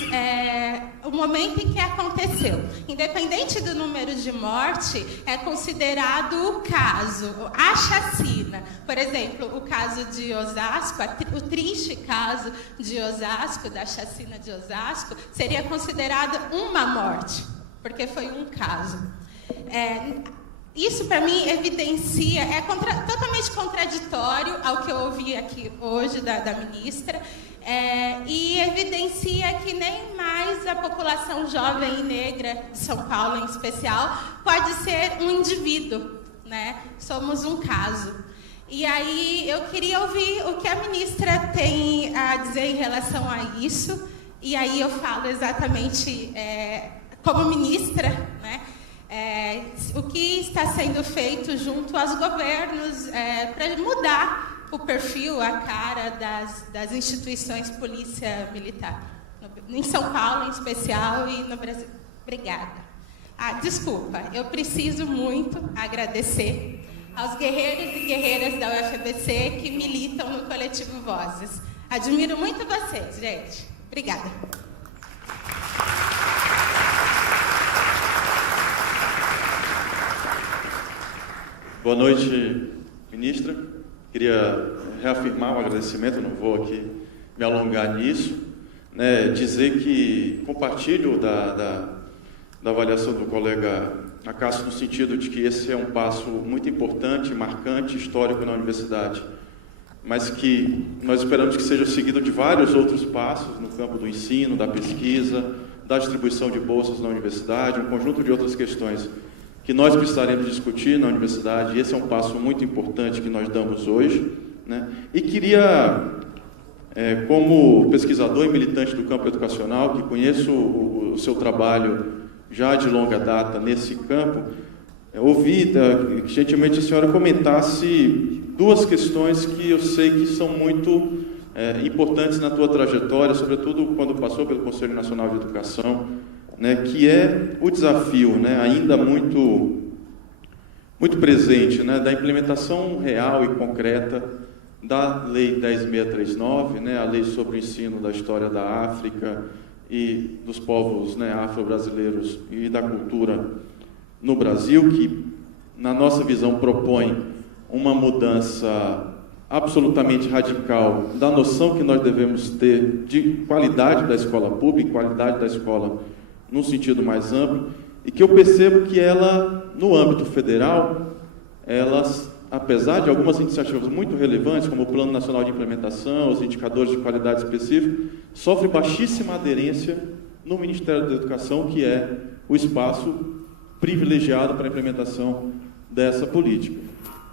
o momento em que aconteceu. Independente do número de morte, é considerado o caso, a chacina. Por exemplo, o caso de Osasco, o triste caso de Osasco, da chacina de Osasco, seria considerado uma morte, porque foi um caso. isso, para mim, evidencia, totalmente contraditório ao que eu ouvi aqui hoje da ministra, e evidencia que nem mais a população jovem e negra de São Paulo, em especial, pode ser um indivíduo, né? Somos um caso. E aí eu queria ouvir o que a ministra tem a dizer em relação a isso, e aí eu falo exatamente como ministra, né? O que está sendo feito junto aos governos para mudar o perfil, a cara das instituições polícia militar, em São Paulo em especial e no Brasil. Obrigada. Desculpa, eu preciso muito agradecer aos guerreiros e guerreiras da UFABC que militam no Coletivo Vozes. Admiro muito vocês, gente. Obrigada. Boa noite, ministra. Queria reafirmar o agradecimento, não vou aqui me alongar nisso, né, dizer que compartilho da avaliação do colega Acácio no sentido de que esse é um passo muito importante, marcante, histórico na universidade, mas que nós esperamos que seja seguido de vários outros passos no campo do ensino, da pesquisa, da distribuição de bolsas na universidade, um conjunto de outras questões que nós precisaremos discutir na universidade, e esse é um passo muito importante que nós damos hoje, né? E queria, como pesquisador e militante do campo educacional, que conheço o seu trabalho já de longa data nesse campo, ouvir gentilmente a senhora comentasse duas questões que eu sei que são muito importantes na tua trajetória, sobretudo quando passou pelo Conselho Nacional de Educação, né, que é o desafio, né, ainda muito presente, né, da implementação real e concreta da Lei 10.639, né, a lei sobre o ensino da história da África e dos povos, né, afro-brasileiros e da cultura no Brasil, que, na nossa visão, propõe uma mudança absolutamente radical da noção que nós devemos ter de qualidade da escola pública, qualidade da escola num sentido mais amplo, e que eu percebo que ela, no âmbito federal, elas, apesar de algumas iniciativas muito relevantes, como o Plano Nacional de Implementação, os indicadores de qualidade específicos, sofre baixíssima aderência no Ministério da Educação, que é o espaço privilegiado para a implementação dessa política.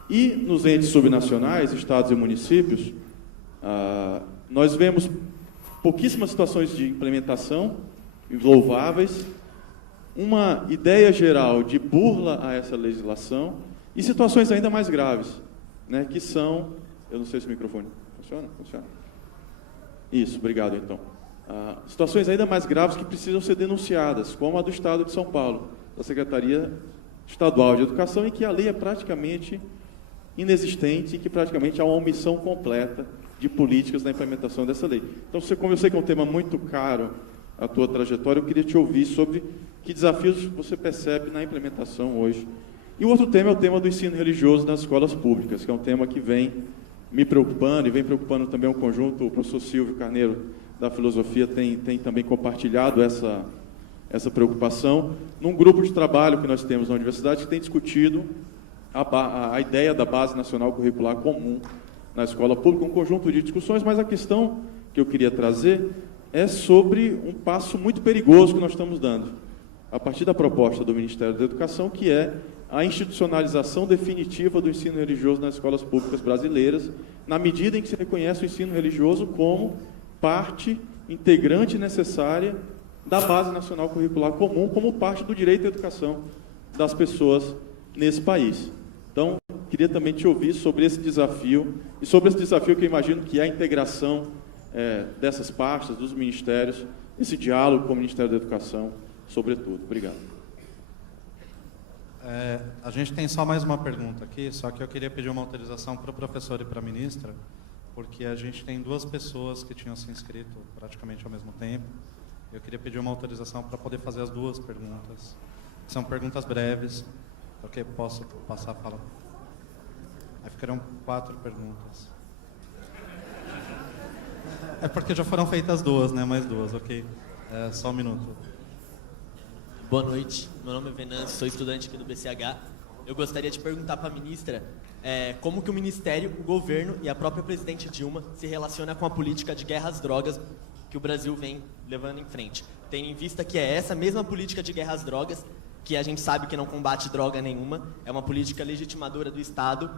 E nos entes subnacionais, estados e municípios, nós vemos pouquíssimas situações de implementação louváveis, uma ideia geral de burla a essa legislação e situações ainda mais graves, né, que são... Eu não sei se o microfone funciona? Funciona. Isso, obrigado, então. Situações ainda mais graves que precisam ser denunciadas, como a do Estado de São Paulo, da Secretaria Estadual de Educação, em que a lei é praticamente inexistente e que praticamente há uma omissão completa de políticas na implementação dessa lei. Então, como eu sei que é um tema muito caro a tua trajetória, eu queria te ouvir sobre que desafios você percebe na implementação hoje. E o outro tema é o tema do ensino religioso nas escolas públicas, que é um tema que vem me preocupando e vem preocupando também o conjunto. O professor Silvio Carneiro, da Filosofia, tem também compartilhado essa preocupação num grupo de trabalho que nós temos na universidade, que tem discutido a ideia da Base Nacional Curricular Comum na escola pública, um conjunto de discussões, mas a questão que eu queria trazer é sobre um passo muito perigoso que nós estamos dando, a partir da proposta do Ministério da Educação, que é a institucionalização definitiva do ensino religioso nas escolas públicas brasileiras, na medida em que se reconhece o ensino religioso como parte integrante necessária da Base Nacional Curricular Comum, como parte do direito à educação das pessoas nesse país. Então, queria também te ouvir sobre esse desafio, e sobre esse desafio que eu imagino que é a integração dessas pastas, dos ministérios, esse diálogo com o Ministério da Educação, sobretudo. Obrigado. A gente tem só mais uma pergunta aqui, só que eu queria pedir uma autorização para o professor e para a ministra, porque a gente tem duas pessoas que tinham se inscrito praticamente ao mesmo tempo. Eu queria pedir uma autorização para poder fazer as duas perguntas. São perguntas breves, porque posso passar a fala. Aí ficarão 4 perguntas. É porque já foram feitas duas, né? Mais duas, ok. Só um minuto. Boa noite, meu nome é Venâncio, sou estudante aqui do BCH. eu gostaria de perguntar para a ministra como que o Ministério, o governo e a própria presidente Dilma se relaciona com a política de guerra às drogas que o Brasil vem levando em frente. Tendo em vista que é essa mesma política de guerra às drogas, que a gente sabe que não combate droga nenhuma, é uma política legitimadora do Estado,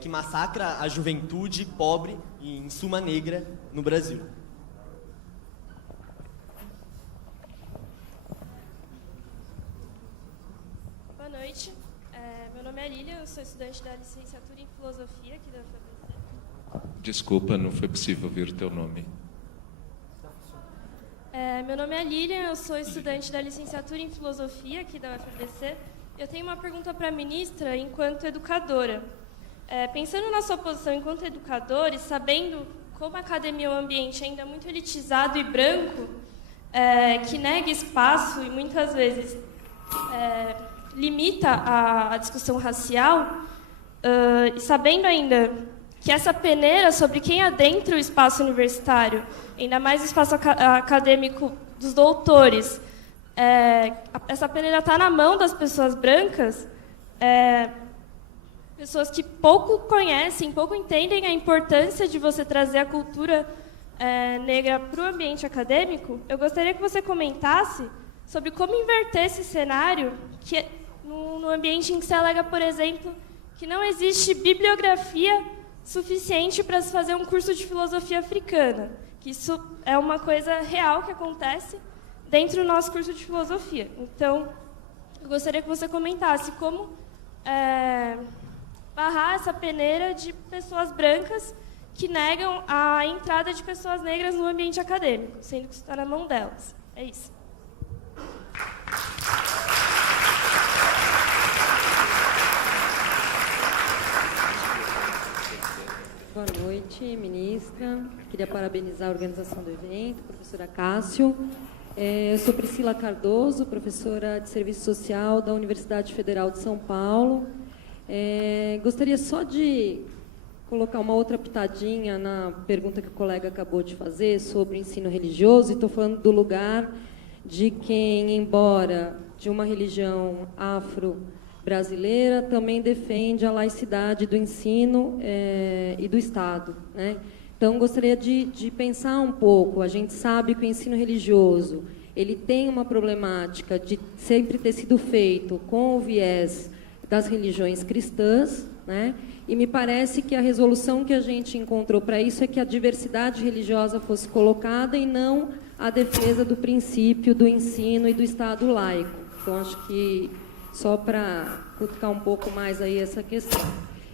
que massacra a juventude pobre e, em suma, negra no Brasil. Boa noite. Meu nome é Lilian, eu sou estudante da licenciatura em Filosofia aqui da UFABC. Desculpa, não foi possível ouvir o teu nome. Meu nome é Lilian, eu sou estudante da licenciatura em Filosofia aqui da UFABC. Eu tenho uma pergunta para a ministra enquanto educadora. Pensando na sua posição enquanto educadora e sabendo como a academia é um ambiente ainda muito elitizado e branco, que nega espaço e muitas vezes limita a discussão racial, e sabendo ainda que essa peneira sobre quem adentra o espaço universitário, ainda mais o espaço acadêmico dos doutores, essa peneira está na mão das pessoas brancas, pessoas que pouco conhecem, pouco entendem a importância de você trazer a cultura negra para o ambiente acadêmico. Eu gostaria que você comentasse sobre como inverter esse cenário que, no ambiente em que se alega, por exemplo, que não existe bibliografia suficiente para se fazer um curso de filosofia africana, que isso é uma coisa real que acontece dentro do nosso curso de filosofia. Então, eu gostaria que você comentasse como barrar essa peneira de pessoas brancas que negam a entrada de pessoas negras no ambiente acadêmico, sendo que isso está na mão delas. É isso. Boa noite, ministra. Queria parabenizar a organização do evento, professora Cássio. Eu sou Priscila Cardoso, professora de Serviço Social da Universidade Federal de São Paulo. Gostaria só de colocar uma outra pitadinha na pergunta que o colega acabou de fazer sobre o ensino religioso, e estou falando do lugar de quem, embora de uma religião afro-brasileira, também defende a laicidade do ensino e do Estado, né? Então, gostaria de pensar um pouco. A gente sabe que o ensino religioso ele tem uma problemática de sempre ter sido feito com o viés das religiões cristãs, né? E me parece que a resolução que a gente encontrou para isso é que a diversidade religiosa fosse colocada e não a defesa do princípio do ensino e do Estado laico. Então, acho que só para cutucar um pouco mais aí essa questão.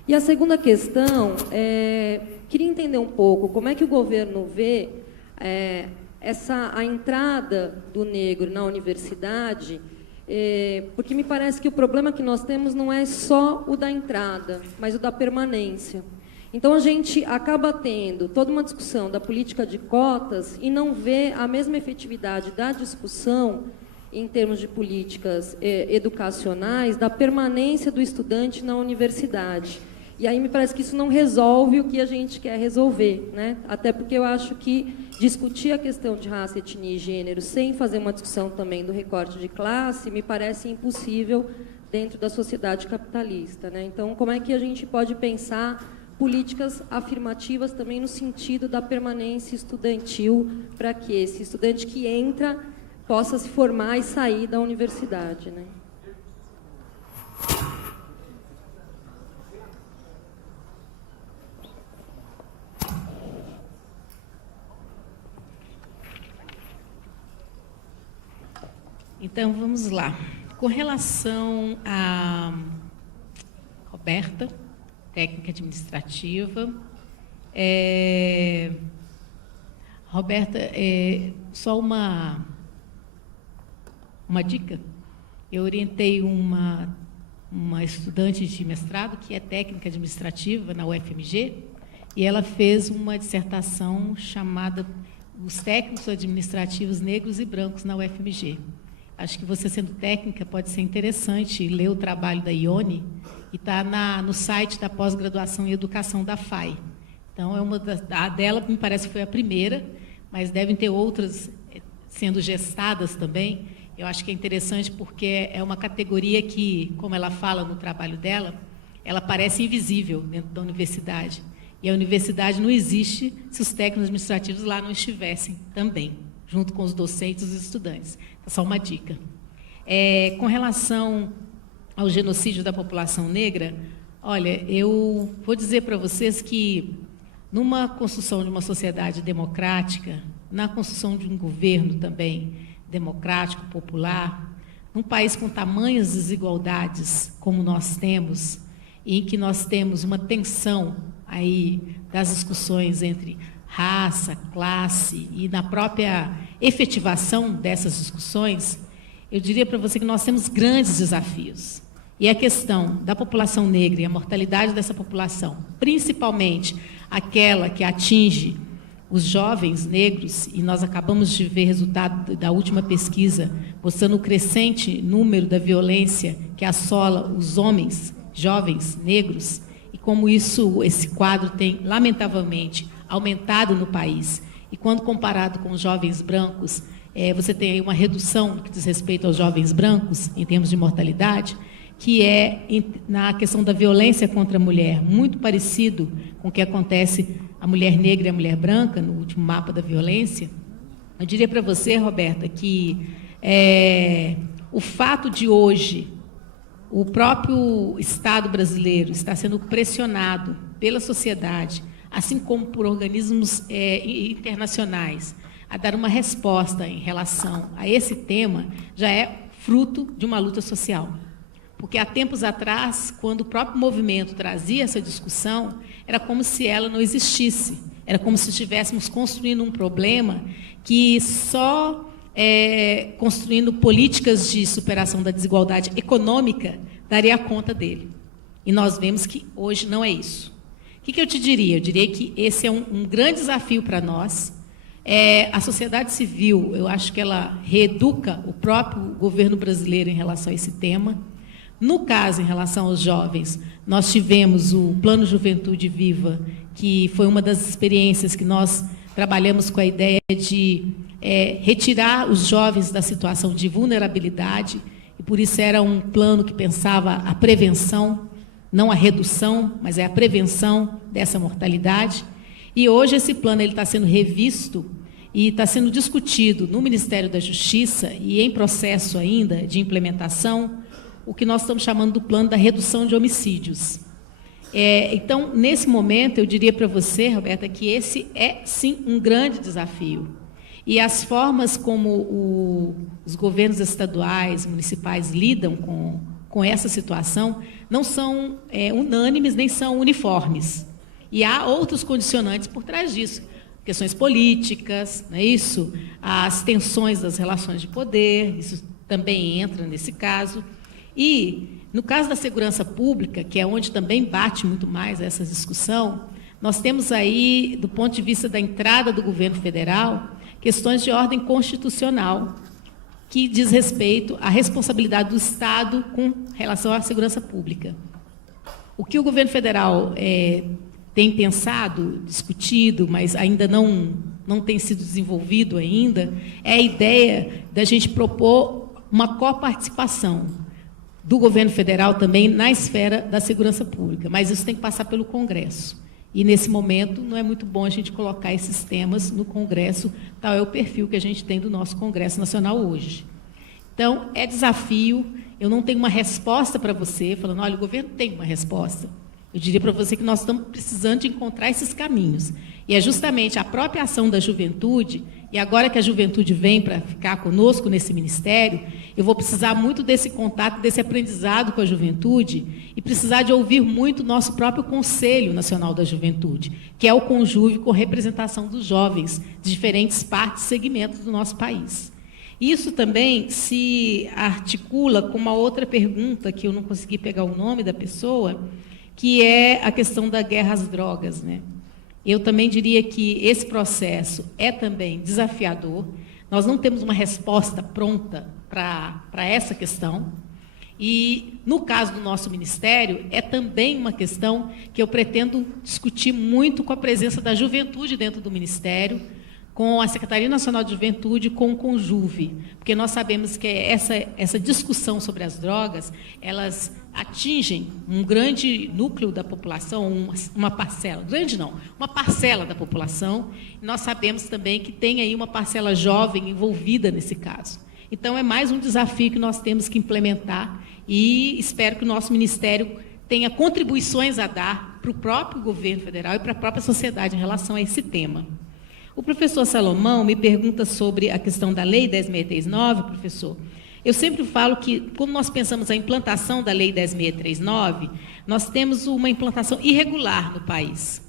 E a segunda questão, queria entender um pouco como é que o governo vê a entrada do negro na universidade, porque me parece que o problema que nós temos não é só o da entrada, mas o da permanência. Então, a gente acaba tendo toda uma discussão da política de cotas e não vê a mesma efetividade da discussão, em termos de políticas educacionais, da permanência do estudante na universidade. E aí me parece que isso não resolve o que a gente quer resolver, né? Até porque eu acho que discutir a questão de raça, etnia e gênero sem fazer uma discussão também do recorte de classe me parece impossível dentro da sociedade capitalista, né? Então, como é que a gente pode pensar políticas afirmativas também no sentido da permanência estudantil para que esse estudante que entra possa se formar e sair da universidade, né? Então, vamos lá. Com relação a Roberta, técnica administrativa, Roberta, só uma dica. Eu orientei uma estudante de mestrado que é técnica administrativa na UFMG, e ela fez uma dissertação chamada Os Técnicos Administrativos Negros e Brancos na UFMG. Acho que você, sendo técnica, pode ser interessante ler o trabalho da Ione, e está no site da pós-graduação em educação da FAI. Então, a dela, me parece que foi a primeira, mas devem ter outras sendo gestadas também, Eu acho que é interessante porque é uma categoria que, como ela fala no trabalho dela, ela parece invisível dentro da universidade. E a universidade não existe se os técnicos administrativos lá não estivessem também, junto com os docentes e os estudantes. É só uma dica. Com relação ao genocídio da população negra, olha, eu vou dizer para vocês que, numa construção de uma sociedade democrática, na construção de um governo também democrático, popular, num país com tamanhas desigualdades como nós temos, e em que nós temos uma tensão aí das discussões entre raça, classe e na própria efetivação dessas discussões, eu diria para você que nós temos grandes desafios. E a questão da população negra e a mortalidade dessa população, principalmente aquela que atinge os jovens negros, e nós acabamos de ver resultado da última pesquisa, mostrando o crescente número da violência que assola os homens jovens negros, e como esse quadro tem, lamentavelmente, aumentado no país. E quando comparado com os jovens brancos, você tem aí uma redução no que diz respeito aos jovens brancos, em termos de mortalidade, que é na questão da violência contra a mulher, muito parecido com o que acontece a mulher negra e a mulher branca, no último mapa da violência. Eu diria para você, Roberta, que o fato de hoje o próprio Estado brasileiro está sendo pressionado pela sociedade, assim como por organismos internacionais, a dar uma resposta em relação a esse tema, já é fruto de uma luta social. Porque há tempos atrás, quando o próprio movimento trazia essa discussão, era como se ela não existisse. Era como se estivéssemos construindo um problema que só construindo políticas de superação da desigualdade econômica daria conta dele. E nós vemos que hoje não é isso. O que eu te diria? Eu diria que esse é um grande desafio para nós. A sociedade civil, eu acho que ela reeduca o próprio governo brasileiro em relação a esse tema. No caso, em relação aos jovens, nós tivemos o Plano Juventude Viva, que foi uma das experiências que nós trabalhamos com a ideia de retirar os jovens da situação de vulnerabilidade, e por isso era um plano que pensava a prevenção, não a redução, mas a prevenção dessa mortalidade. E hoje esse plano está sendo revisto e está sendo discutido no Ministério da Justiça e em processo ainda de implementação, o que nós estamos chamando do plano da redução de homicídios. Então, nesse momento, eu diria para você, Roberta, que esse é, sim, um grande desafio. E as formas como os governos estaduais, municipais lidam com essa situação não são unânimes, nem são uniformes. E há outros condicionantes por trás disso. Questões políticas, não é isso? As tensões das relações de poder, isso também entra nesse caso. E, no caso da segurança pública, que é onde também bate muito mais essa discussão, nós temos aí, do ponto de vista da entrada do governo federal, questões de ordem constitucional, que diz respeito à responsabilidade do Estado com relação à segurança pública. O que o governo federal tem pensado, discutido, mas ainda não tem sido desenvolvido ainda, é a ideia da gente propor uma coparticipação do governo federal também na esfera da segurança pública, mas isso tem que passar pelo Congresso. E, nesse momento, não é muito bom a gente colocar esses temas no Congresso, tal é o perfil que a gente tem do nosso Congresso Nacional hoje. Então, é desafio, eu não tenho uma resposta para você, falando, olha, o governo tem uma resposta. Eu diria para você que nós estamos precisando de encontrar esses caminhos. E é justamente a própria ação da juventude, e agora que a juventude vem para ficar conosco nesse ministério, eu vou precisar muito desse contato, desse aprendizado com a juventude, e precisar de ouvir muito o nosso próprio Conselho Nacional da Juventude, que é o conjunto com representação dos jovens de diferentes partes e segmentos do nosso país. Isso também se articula com uma outra pergunta, que eu não consegui pegar o nome da pessoa, que é a questão da guerra às drogas, né? Eu também diria que esse processo é também desafiador. Nós não temos uma resposta pronta para essa questão. E, no caso do nosso ministério, é também uma questão que eu pretendo discutir muito com a presença da juventude dentro do ministério, com a Secretaria Nacional de Juventude, com o Conjuve, porque nós sabemos que essa discussão sobre as drogas, elas atingem um grande núcleo da população, uma parcela, grande não, uma parcela da população, e nós sabemos também que tem aí uma parcela jovem envolvida nesse caso. Então, é mais um desafio que nós temos que implementar e espero que o nosso Ministério tenha contribuições a dar para o próprio governo federal e para a própria sociedade em relação a esse tema. O professor Salomão me pergunta sobre a questão da Lei 10.639, professor. Eu sempre falo que, quando nós pensamos a implantação da Lei 10.639, nós temos uma implantação irregular no país.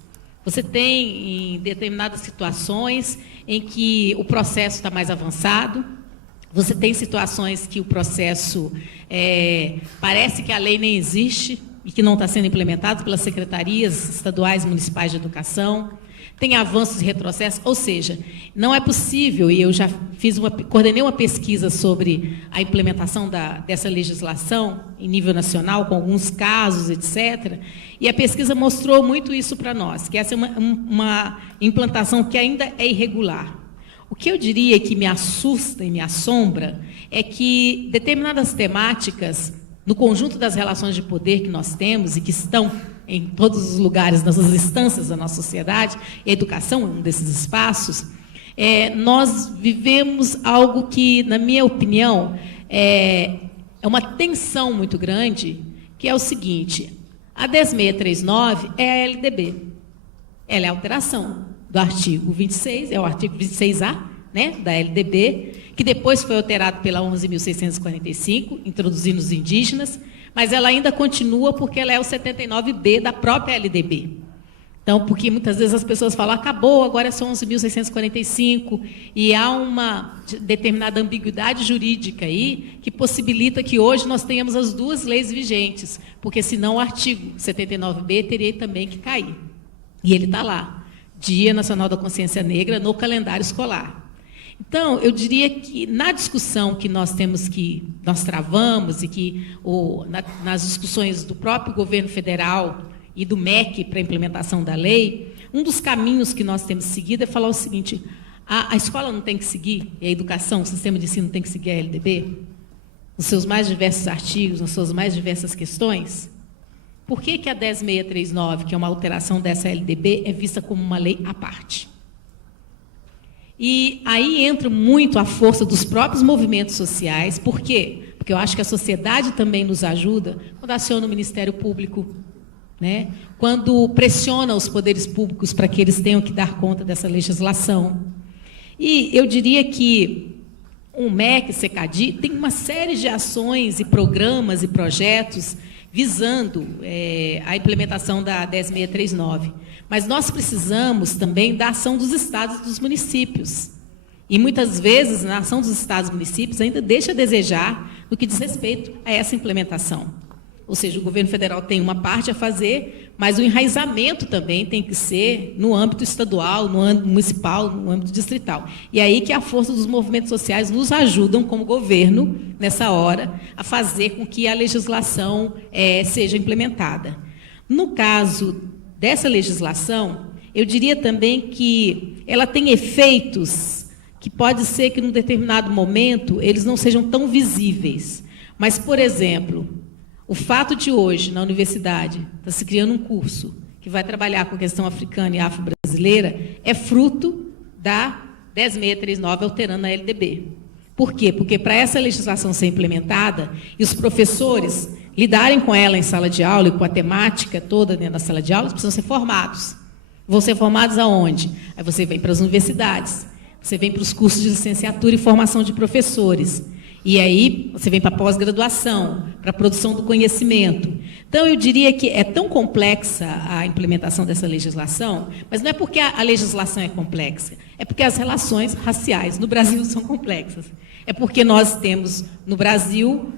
Você tem, em determinadas situações, em que o processo está mais avançado, você tem situações que o processo parece que a lei nem existe e que não está sendo implementado pelas secretarias estaduais e municipais de educação. Tem avanços e retrocessos, ou seja, não é possível, e eu já coordenei uma pesquisa sobre a implementação dessa legislação em nível nacional, com alguns casos, etc., e a pesquisa mostrou muito isso para nós, que essa é uma implantação que ainda é irregular. O que eu diria que me assusta e me assombra é que determinadas temáticas, no conjunto das relações de poder que nós temos e que estão em todos os lugares, nas instâncias da nossa sociedade, e a educação é um desses espaços, nós vivemos algo que, na minha opinião, é uma tensão muito grande, que é o seguinte: a 10.639 é a LDB. Ela é a alteração do artigo 26, é o artigo 26A, né, da LDB, que depois foi alterado pela 11.645, introduzindo os indígenas, mas ela ainda continua porque ela é o 79B da própria LDB. Então, porque muitas vezes as pessoas falam, acabou, agora é só 11.645, e há uma determinada ambiguidade jurídica aí que possibilita que hoje nós tenhamos as duas leis vigentes, porque senão o artigo 79B teria também que cair. E ele está lá, Dia Nacional da Consciência Negra, no calendário escolar. Então, eu diria que na discussão que nós travamos e que nas discussões do próprio governo federal e do MEC para a implementação da lei, um dos caminhos que nós temos seguido é falar o seguinte: a escola não tem que seguir, e a educação, o sistema de ensino tem que seguir a LDB, nos seus mais diversos artigos, nas suas mais diversas questões. Por que a 10.639, que é uma alteração dessa LDB, é vista como uma lei à parte? E aí entra muito a força dos próprios movimentos sociais. Por quê? Porque eu acho que a sociedade também nos ajuda quando aciona o Ministério Público, né? Quando pressiona os poderes públicos para que eles tenham que dar conta dessa legislação. E eu diria que o MEC, CECADI, tem uma série de ações e programas e projetos visando a implementação da 10.639. Mas nós precisamos também da ação dos estados e dos municípios. E, muitas vezes, a ação dos estados e municípios ainda deixa a desejar no que diz respeito a essa implementação. Ou seja, o governo federal tem uma parte a fazer, mas o enraizamento também tem que ser no âmbito estadual, no âmbito municipal, no âmbito distrital. E é aí que a força dos movimentos sociais nos ajudam, como governo, nessa hora, a fazer com que a legislação seja implementada. No caso dessa legislação, eu diria também que ela tem efeitos que pode ser que, num determinado momento, eles não sejam tão visíveis. Mas, por exemplo, o fato de hoje, na universidade, está se criando um curso que vai trabalhar com a questão africana e afro-brasileira, é fruto da 10.639 alterando a LDB. Por quê? Porque, para essa legislação ser implementada e os professores lidarem com ela em sala de aula e com a temática toda dentro da sala de aula, eles precisam ser formados. Vão ser formados aonde? Aí você vem para as universidades, você vem para os cursos de licenciatura e formação de professores. E aí você vem para a pós-graduação, para a produção do conhecimento. Então, eu diria que é tão complexa a implementação dessa legislação, mas não é porque a legislação é complexa, é porque as relações raciais no Brasil são complexas. É porque nós temos, no Brasil,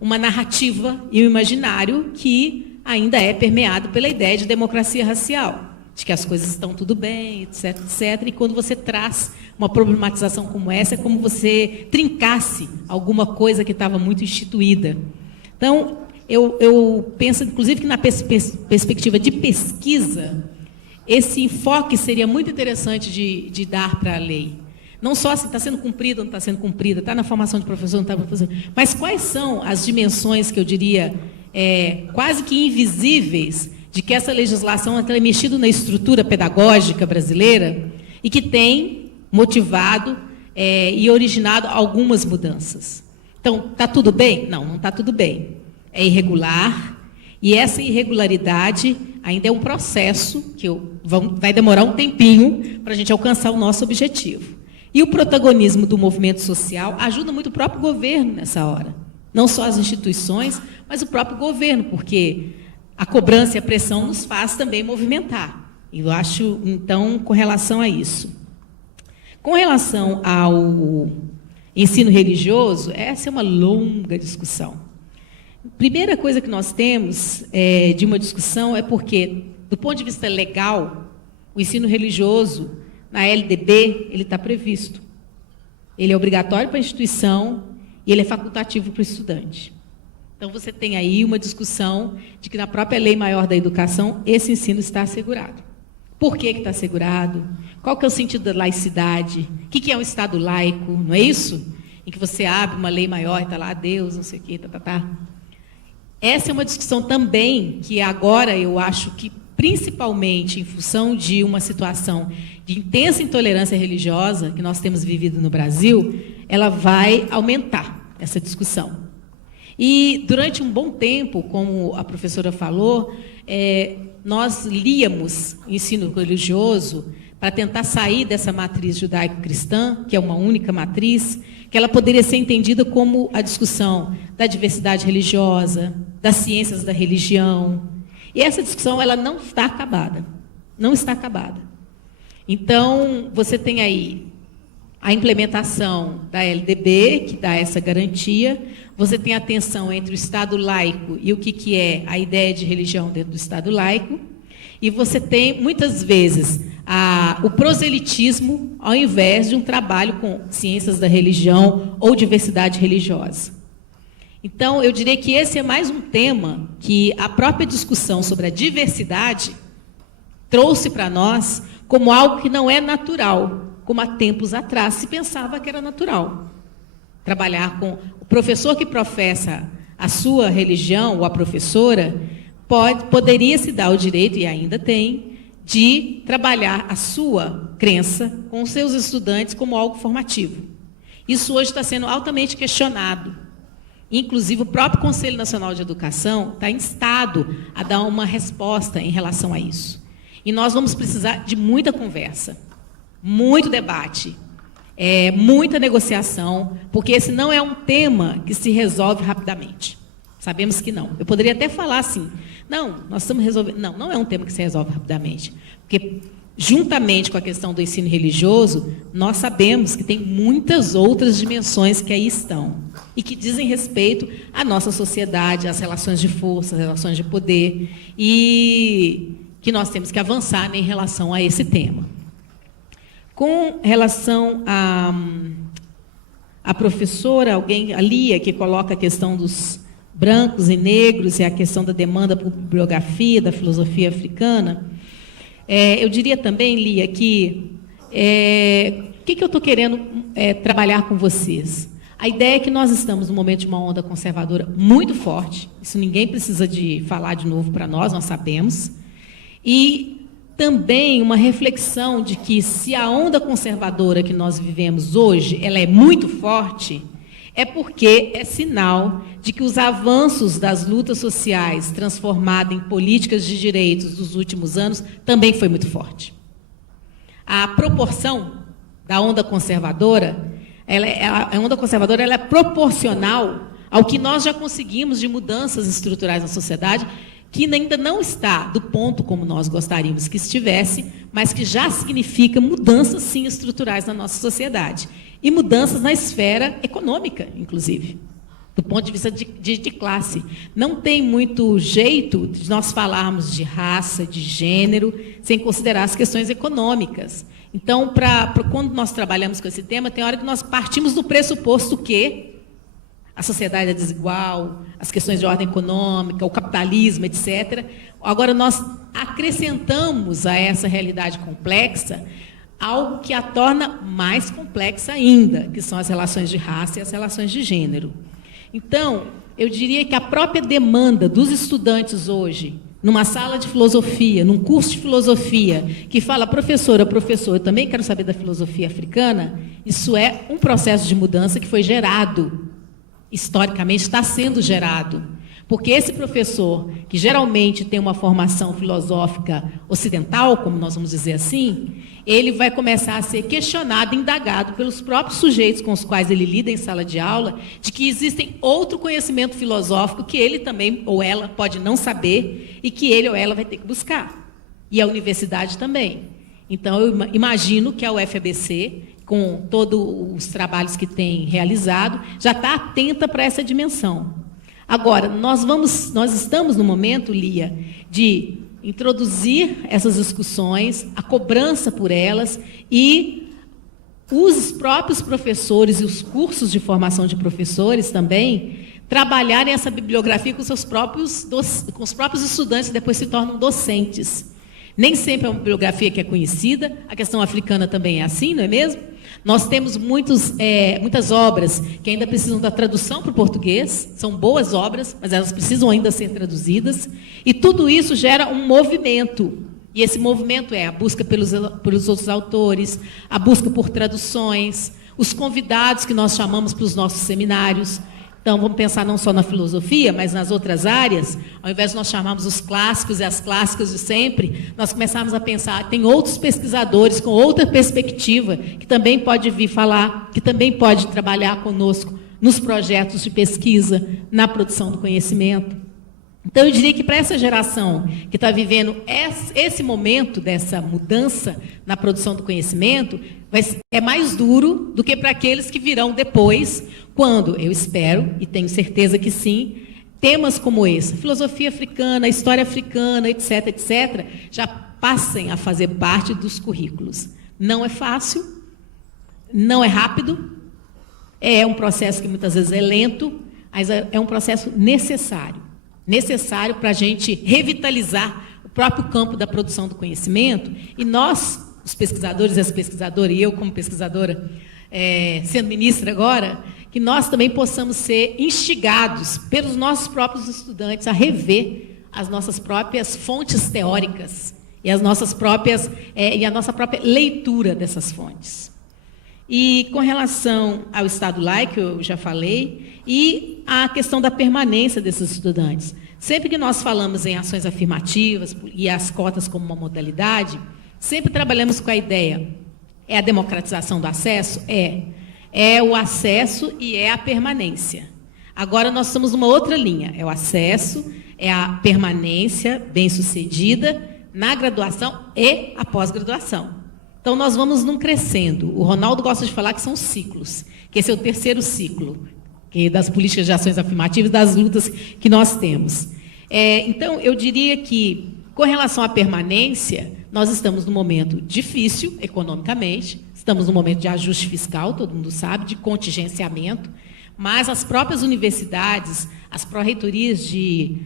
uma narrativa e um imaginário que ainda é permeado pela ideia de democracia racial, de que as coisas estão tudo bem, etc, etc. E quando você traz uma problematização como essa, é como você trincasse alguma coisa que estava muito instituída. Então, eu penso, inclusive, que na perspectiva de pesquisa, esse enfoque seria muito interessante de dar para a lei. Não só se está sendo cumprida ou não está sendo cumprida, está na formação de professor, não está na formação, mas quais são as dimensões que eu diria quase que invisíveis de que essa legislação tem mexido na estrutura pedagógica brasileira e que tem motivado e originado algumas mudanças. Então, está tudo bem? Não, não está tudo bem. É irregular, e essa irregularidade ainda é um processo que vai demorar um tempinho para a gente alcançar o nosso objetivo. E o protagonismo do movimento social ajuda muito o próprio governo nessa hora. Não só as instituições, mas o próprio governo, porque a cobrança e a pressão nos faz também movimentar. Eu acho, então, com relação a isso. Com relação ao ensino religioso, essa é uma longa discussão. Primeira coisa que nós temos de uma discussão é porque, do ponto de vista legal, o ensino religioso, na LDB, ele está previsto. Ele é obrigatório para a instituição e ele é facultativo para o estudante. Então, você tem aí uma discussão de que, na própria Lei Maior da Educação, esse ensino está assegurado. Por que está assegurado? Qual que é o sentido da laicidade? O que é um Estado laico? Não é isso? Em que você abre uma lei maior e está lá, Deus, não sei o quê, Essa é uma discussão também que agora eu acho que, principalmente em função de uma situação de intensa intolerância religiosa que nós temos vivido no Brasil, ela vai aumentar essa discussão. E, durante um bom tempo, como a professora falou, nós líamos o ensino religioso para tentar sair dessa matriz judaico-cristã, que é uma única matriz, que ela poderia ser entendida como a discussão da diversidade religiosa, das ciências da religião. E essa discussão ela não está acabada. Não está acabada. Então, você tem aí a implementação da LDB, que dá essa garantia. Você tem a tensão entre o Estado laico e o que é a ideia de religião dentro do Estado laico. E você tem, muitas vezes, o proselitismo, ao invés de um trabalho com ciências da religião ou diversidade religiosa. Então, eu diria que esse é mais um tema que a própria discussão sobre a diversidade trouxe para nós como algo que não é natural, como há tempos atrás se pensava que era natural. Trabalhar com o professor que professa a sua religião, ou a professora, poderia se dar o direito, e ainda tem, de trabalhar a sua crença com os seus estudantes como algo formativo. Isso hoje está sendo altamente questionado. Inclusive, o próprio Conselho Nacional de Educação está instado a dar uma resposta em relação a isso. E nós vamos precisar de muita conversa, muito debate, muita negociação, porque esse não é um tema que se resolve rapidamente. Sabemos que não. Eu poderia até falar assim, não, nós estamos resolvendo... Não, não é um tema que se resolve rapidamente. Porque, juntamente com a questão do ensino religioso, nós sabemos que tem muitas outras dimensões que aí estão e que dizem respeito à nossa sociedade, às relações de força, às relações de poder, e que nós temos que avançar em relação a esse tema. Com relação à professora, a Lia, que coloca a questão dos brancos e negros e a questão da demanda por bibliografia, da filosofia africana, eu diria também, Lia, que o que eu estou querendo trabalhar com vocês? A ideia é que nós estamos num momento de uma onda conservadora muito forte, isso ninguém precisa de falar de novo para nós sabemos, e também uma reflexão de que se a onda conservadora que nós vivemos hoje ela é muito forte, é porque é sinal de que os avanços das lutas sociais transformadas em políticas de direitos dos últimos anos também foi muito forte. A proporção da onda conservadora, a onda conservadora ela é proporcional ao que nós já conseguimos de mudanças estruturais na sociedade, que ainda não está do ponto como nós gostaríamos que estivesse, mas que já significa mudanças, sim, estruturais na nossa sociedade. E mudanças na esfera econômica, inclusive, do ponto de vista de classe. Não tem muito jeito de nós falarmos de raça, de gênero, sem considerar as questões econômicas. Então, quando nós trabalhamos com esse tema, tem hora que nós partimos do pressuposto que a sociedade é desigual, as questões de ordem econômica, o capitalismo, etc. Agora, nós acrescentamos a essa realidade complexa algo que a torna mais complexa ainda, que são as relações de raça e as relações de gênero. Então, eu diria que a própria demanda dos estudantes hoje, numa sala de filosofia, num curso de filosofia, que fala, professora, professor, eu também quero saber da filosofia africana, isso é um processo de mudança que foi gerado, historicamente está sendo gerado. Porque esse professor, que geralmente tem uma formação filosófica ocidental, como nós vamos dizer assim, ele vai começar a ser questionado, indagado pelos próprios sujeitos com os quais ele lida em sala de aula, de que existem outro conhecimento filosófico que ele também, ou ela, pode não saber, e que ele ou ela vai ter que buscar. E a universidade também. Então, eu imagino que a UFABC, com todos os trabalhos que tem realizado, já está atenta para essa dimensão. Agora, nós estamos no momento, Lia, de introduzir essas discussões, a cobrança por elas e os próprios professores e os cursos de formação de professores também trabalharem essa bibliografia com os próprios estudantes que depois se tornam docentes. Nem sempre é uma bibliografia que é conhecida, a questão africana também é assim, não é mesmo? Nós temos muitas obras que ainda precisam da tradução para o português, são boas obras, mas elas precisam ainda ser traduzidas, e tudo isso gera um movimento, e esse movimento é a busca pelos outros autores, a busca por traduções, os convidados que nós chamamos para os nossos seminários. Então, vamos pensar não só na filosofia, mas nas outras áreas. Ao invés de nós chamarmos os clássicos e as clássicas de sempre, nós começamos a pensar, tem outros pesquisadores com outra perspectiva, que também pode vir falar, que também pode trabalhar conosco nos projetos de pesquisa, na produção do conhecimento. Então, eu diria que para essa geração que está vivendo esse momento dessa mudança na produção do conhecimento, é mais duro do que para aqueles que virão depois, quando, eu espero, e tenho certeza que sim, temas como esse, filosofia africana, história africana, etc., etc., já passem a fazer parte dos currículos. Não é fácil, não é rápido, é um processo que muitas vezes é lento, mas é um processo necessário para a gente revitalizar o próprio campo da produção do conhecimento, e nós, os pesquisadores e as pesquisadoras, e eu como pesquisadora, sendo ministra agora, que nós também possamos ser instigados pelos nossos próprios estudantes a rever as nossas próprias fontes teóricas e a nossa própria leitura dessas fontes. E com relação ao Estado laico, eu já falei, e a questão da permanência desses estudantes. Sempre que nós falamos em ações afirmativas e as cotas como uma modalidade, sempre trabalhamos com a ideia, é a democratização do acesso? É o acesso e é a permanência. Agora nós estamos numa outra linha, é o acesso, é a permanência bem-sucedida na graduação e a pós-graduação. Então nós vamos num crescendo. O Ronaldo gosta de falar que são ciclos, que esse é o terceiro ciclo, que é das políticas de ações afirmativas, das lutas que nós temos. Então, eu diria que, com relação à permanência, nós estamos num momento difícil, economicamente, estamos num momento de ajuste fiscal, todo mundo sabe, de contingenciamento, mas as próprias universidades, as pró-reitorias de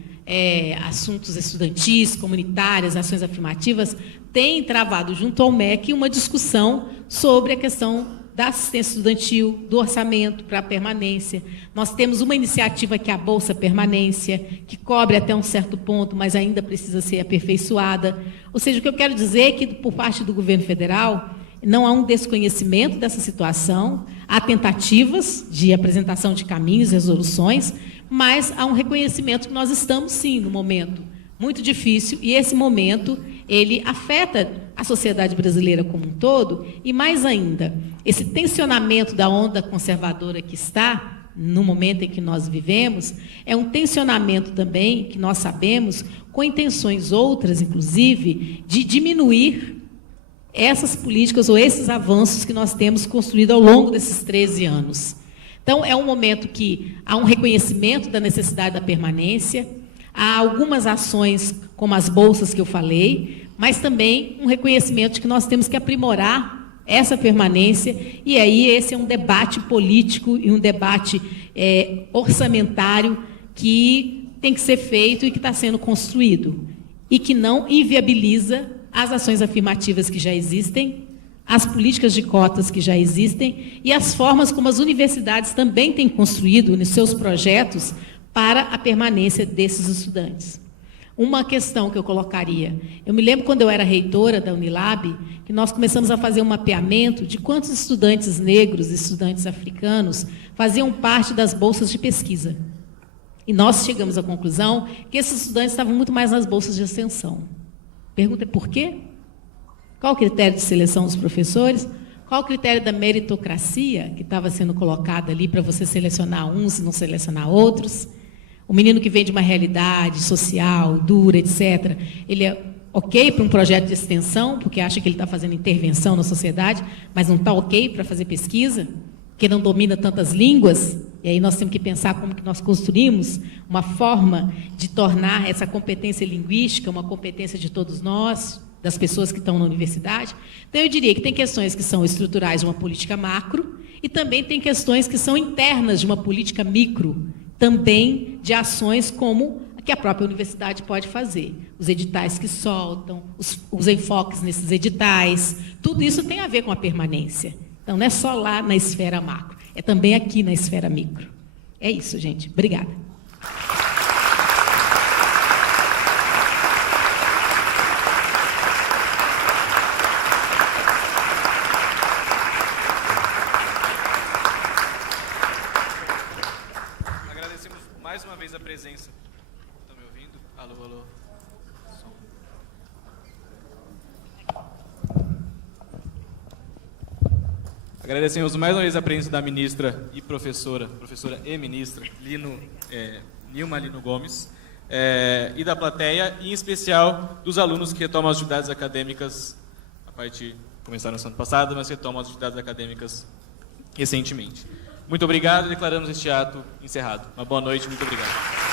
assuntos estudantis, comunitárias, ações afirmativas, têm travado junto ao MEC uma discussão sobre a questão da assistência estudantil, do orçamento para a permanência. Nós temos uma iniciativa que é a Bolsa Permanência, que cobre até um certo ponto, mas ainda precisa ser aperfeiçoada. Ou seja, o que eu quero dizer é que, por parte do governo federal, não há um desconhecimento dessa situação, há tentativas de apresentação de caminhos, resoluções, mas há um reconhecimento que nós estamos, sim, num momento muito difícil, e esse momento, ele afeta a sociedade brasileira como um todo, e mais ainda, esse tensionamento da onda conservadora que está, no momento em que nós vivemos, é um tensionamento também, que nós sabemos, com intenções outras, inclusive, de diminuir essas políticas ou esses avanços que nós temos construído ao longo desses 13 anos. Então, é um momento que há um reconhecimento da necessidade da permanência, há algumas ações, como as bolsas que eu falei, mas também um reconhecimento de que nós temos que aprimorar essa permanência, e aí esse é um debate político e um debate orçamentário que tem que ser feito e que está sendo construído, e que não inviabiliza as ações afirmativas que já existem, as políticas de cotas que já existem e as formas como as universidades também têm construído nos seus projetos para a permanência desses estudantes. Uma questão que eu colocaria, eu me lembro quando eu era reitora da Unilab, que nós começamos a fazer um mapeamento de quantos estudantes negros e estudantes africanos faziam parte das bolsas de pesquisa. E nós chegamos à conclusão que esses estudantes estavam muito mais nas bolsas de extensão. Pergunta é por quê? Qual o critério de seleção dos professores? Qual o critério da meritocracia que estava sendo colocada ali para você selecionar uns e não selecionar outros? O menino que vem de uma realidade social, dura, etc., ele é ok para um projeto de extensão, porque acha que ele está fazendo intervenção na sociedade, mas não está ok para fazer pesquisa, que não domina tantas línguas, e aí nós temos que pensar como que nós construímos uma forma de tornar essa competência linguística uma competência de todos nós, das pessoas que estão na universidade. Então, eu diria que tem questões que são estruturais de uma política macro e também tem questões que são internas de uma política micro, também de ações como a que a própria universidade pode fazer. Os editais que soltam, os enfoques nesses editais, tudo isso tem a ver com a permanência. Então, não é só lá na esfera macro, é também aqui na esfera micro. É isso, gente. Obrigada. Agradecemos mais uma vez a presença. Estão me ouvindo? Alô, alô. Som. Agradecemos mais uma vez a presença da ministra e professora e ministra Nilma Lino Gomes, e da plateia, e em especial dos alunos que retomam as atividades acadêmicas, a parte começaram no ano passado, mas retomam as atividades acadêmicas recentemente. Muito obrigado, declaramos este ato encerrado. Uma boa noite, muito obrigado.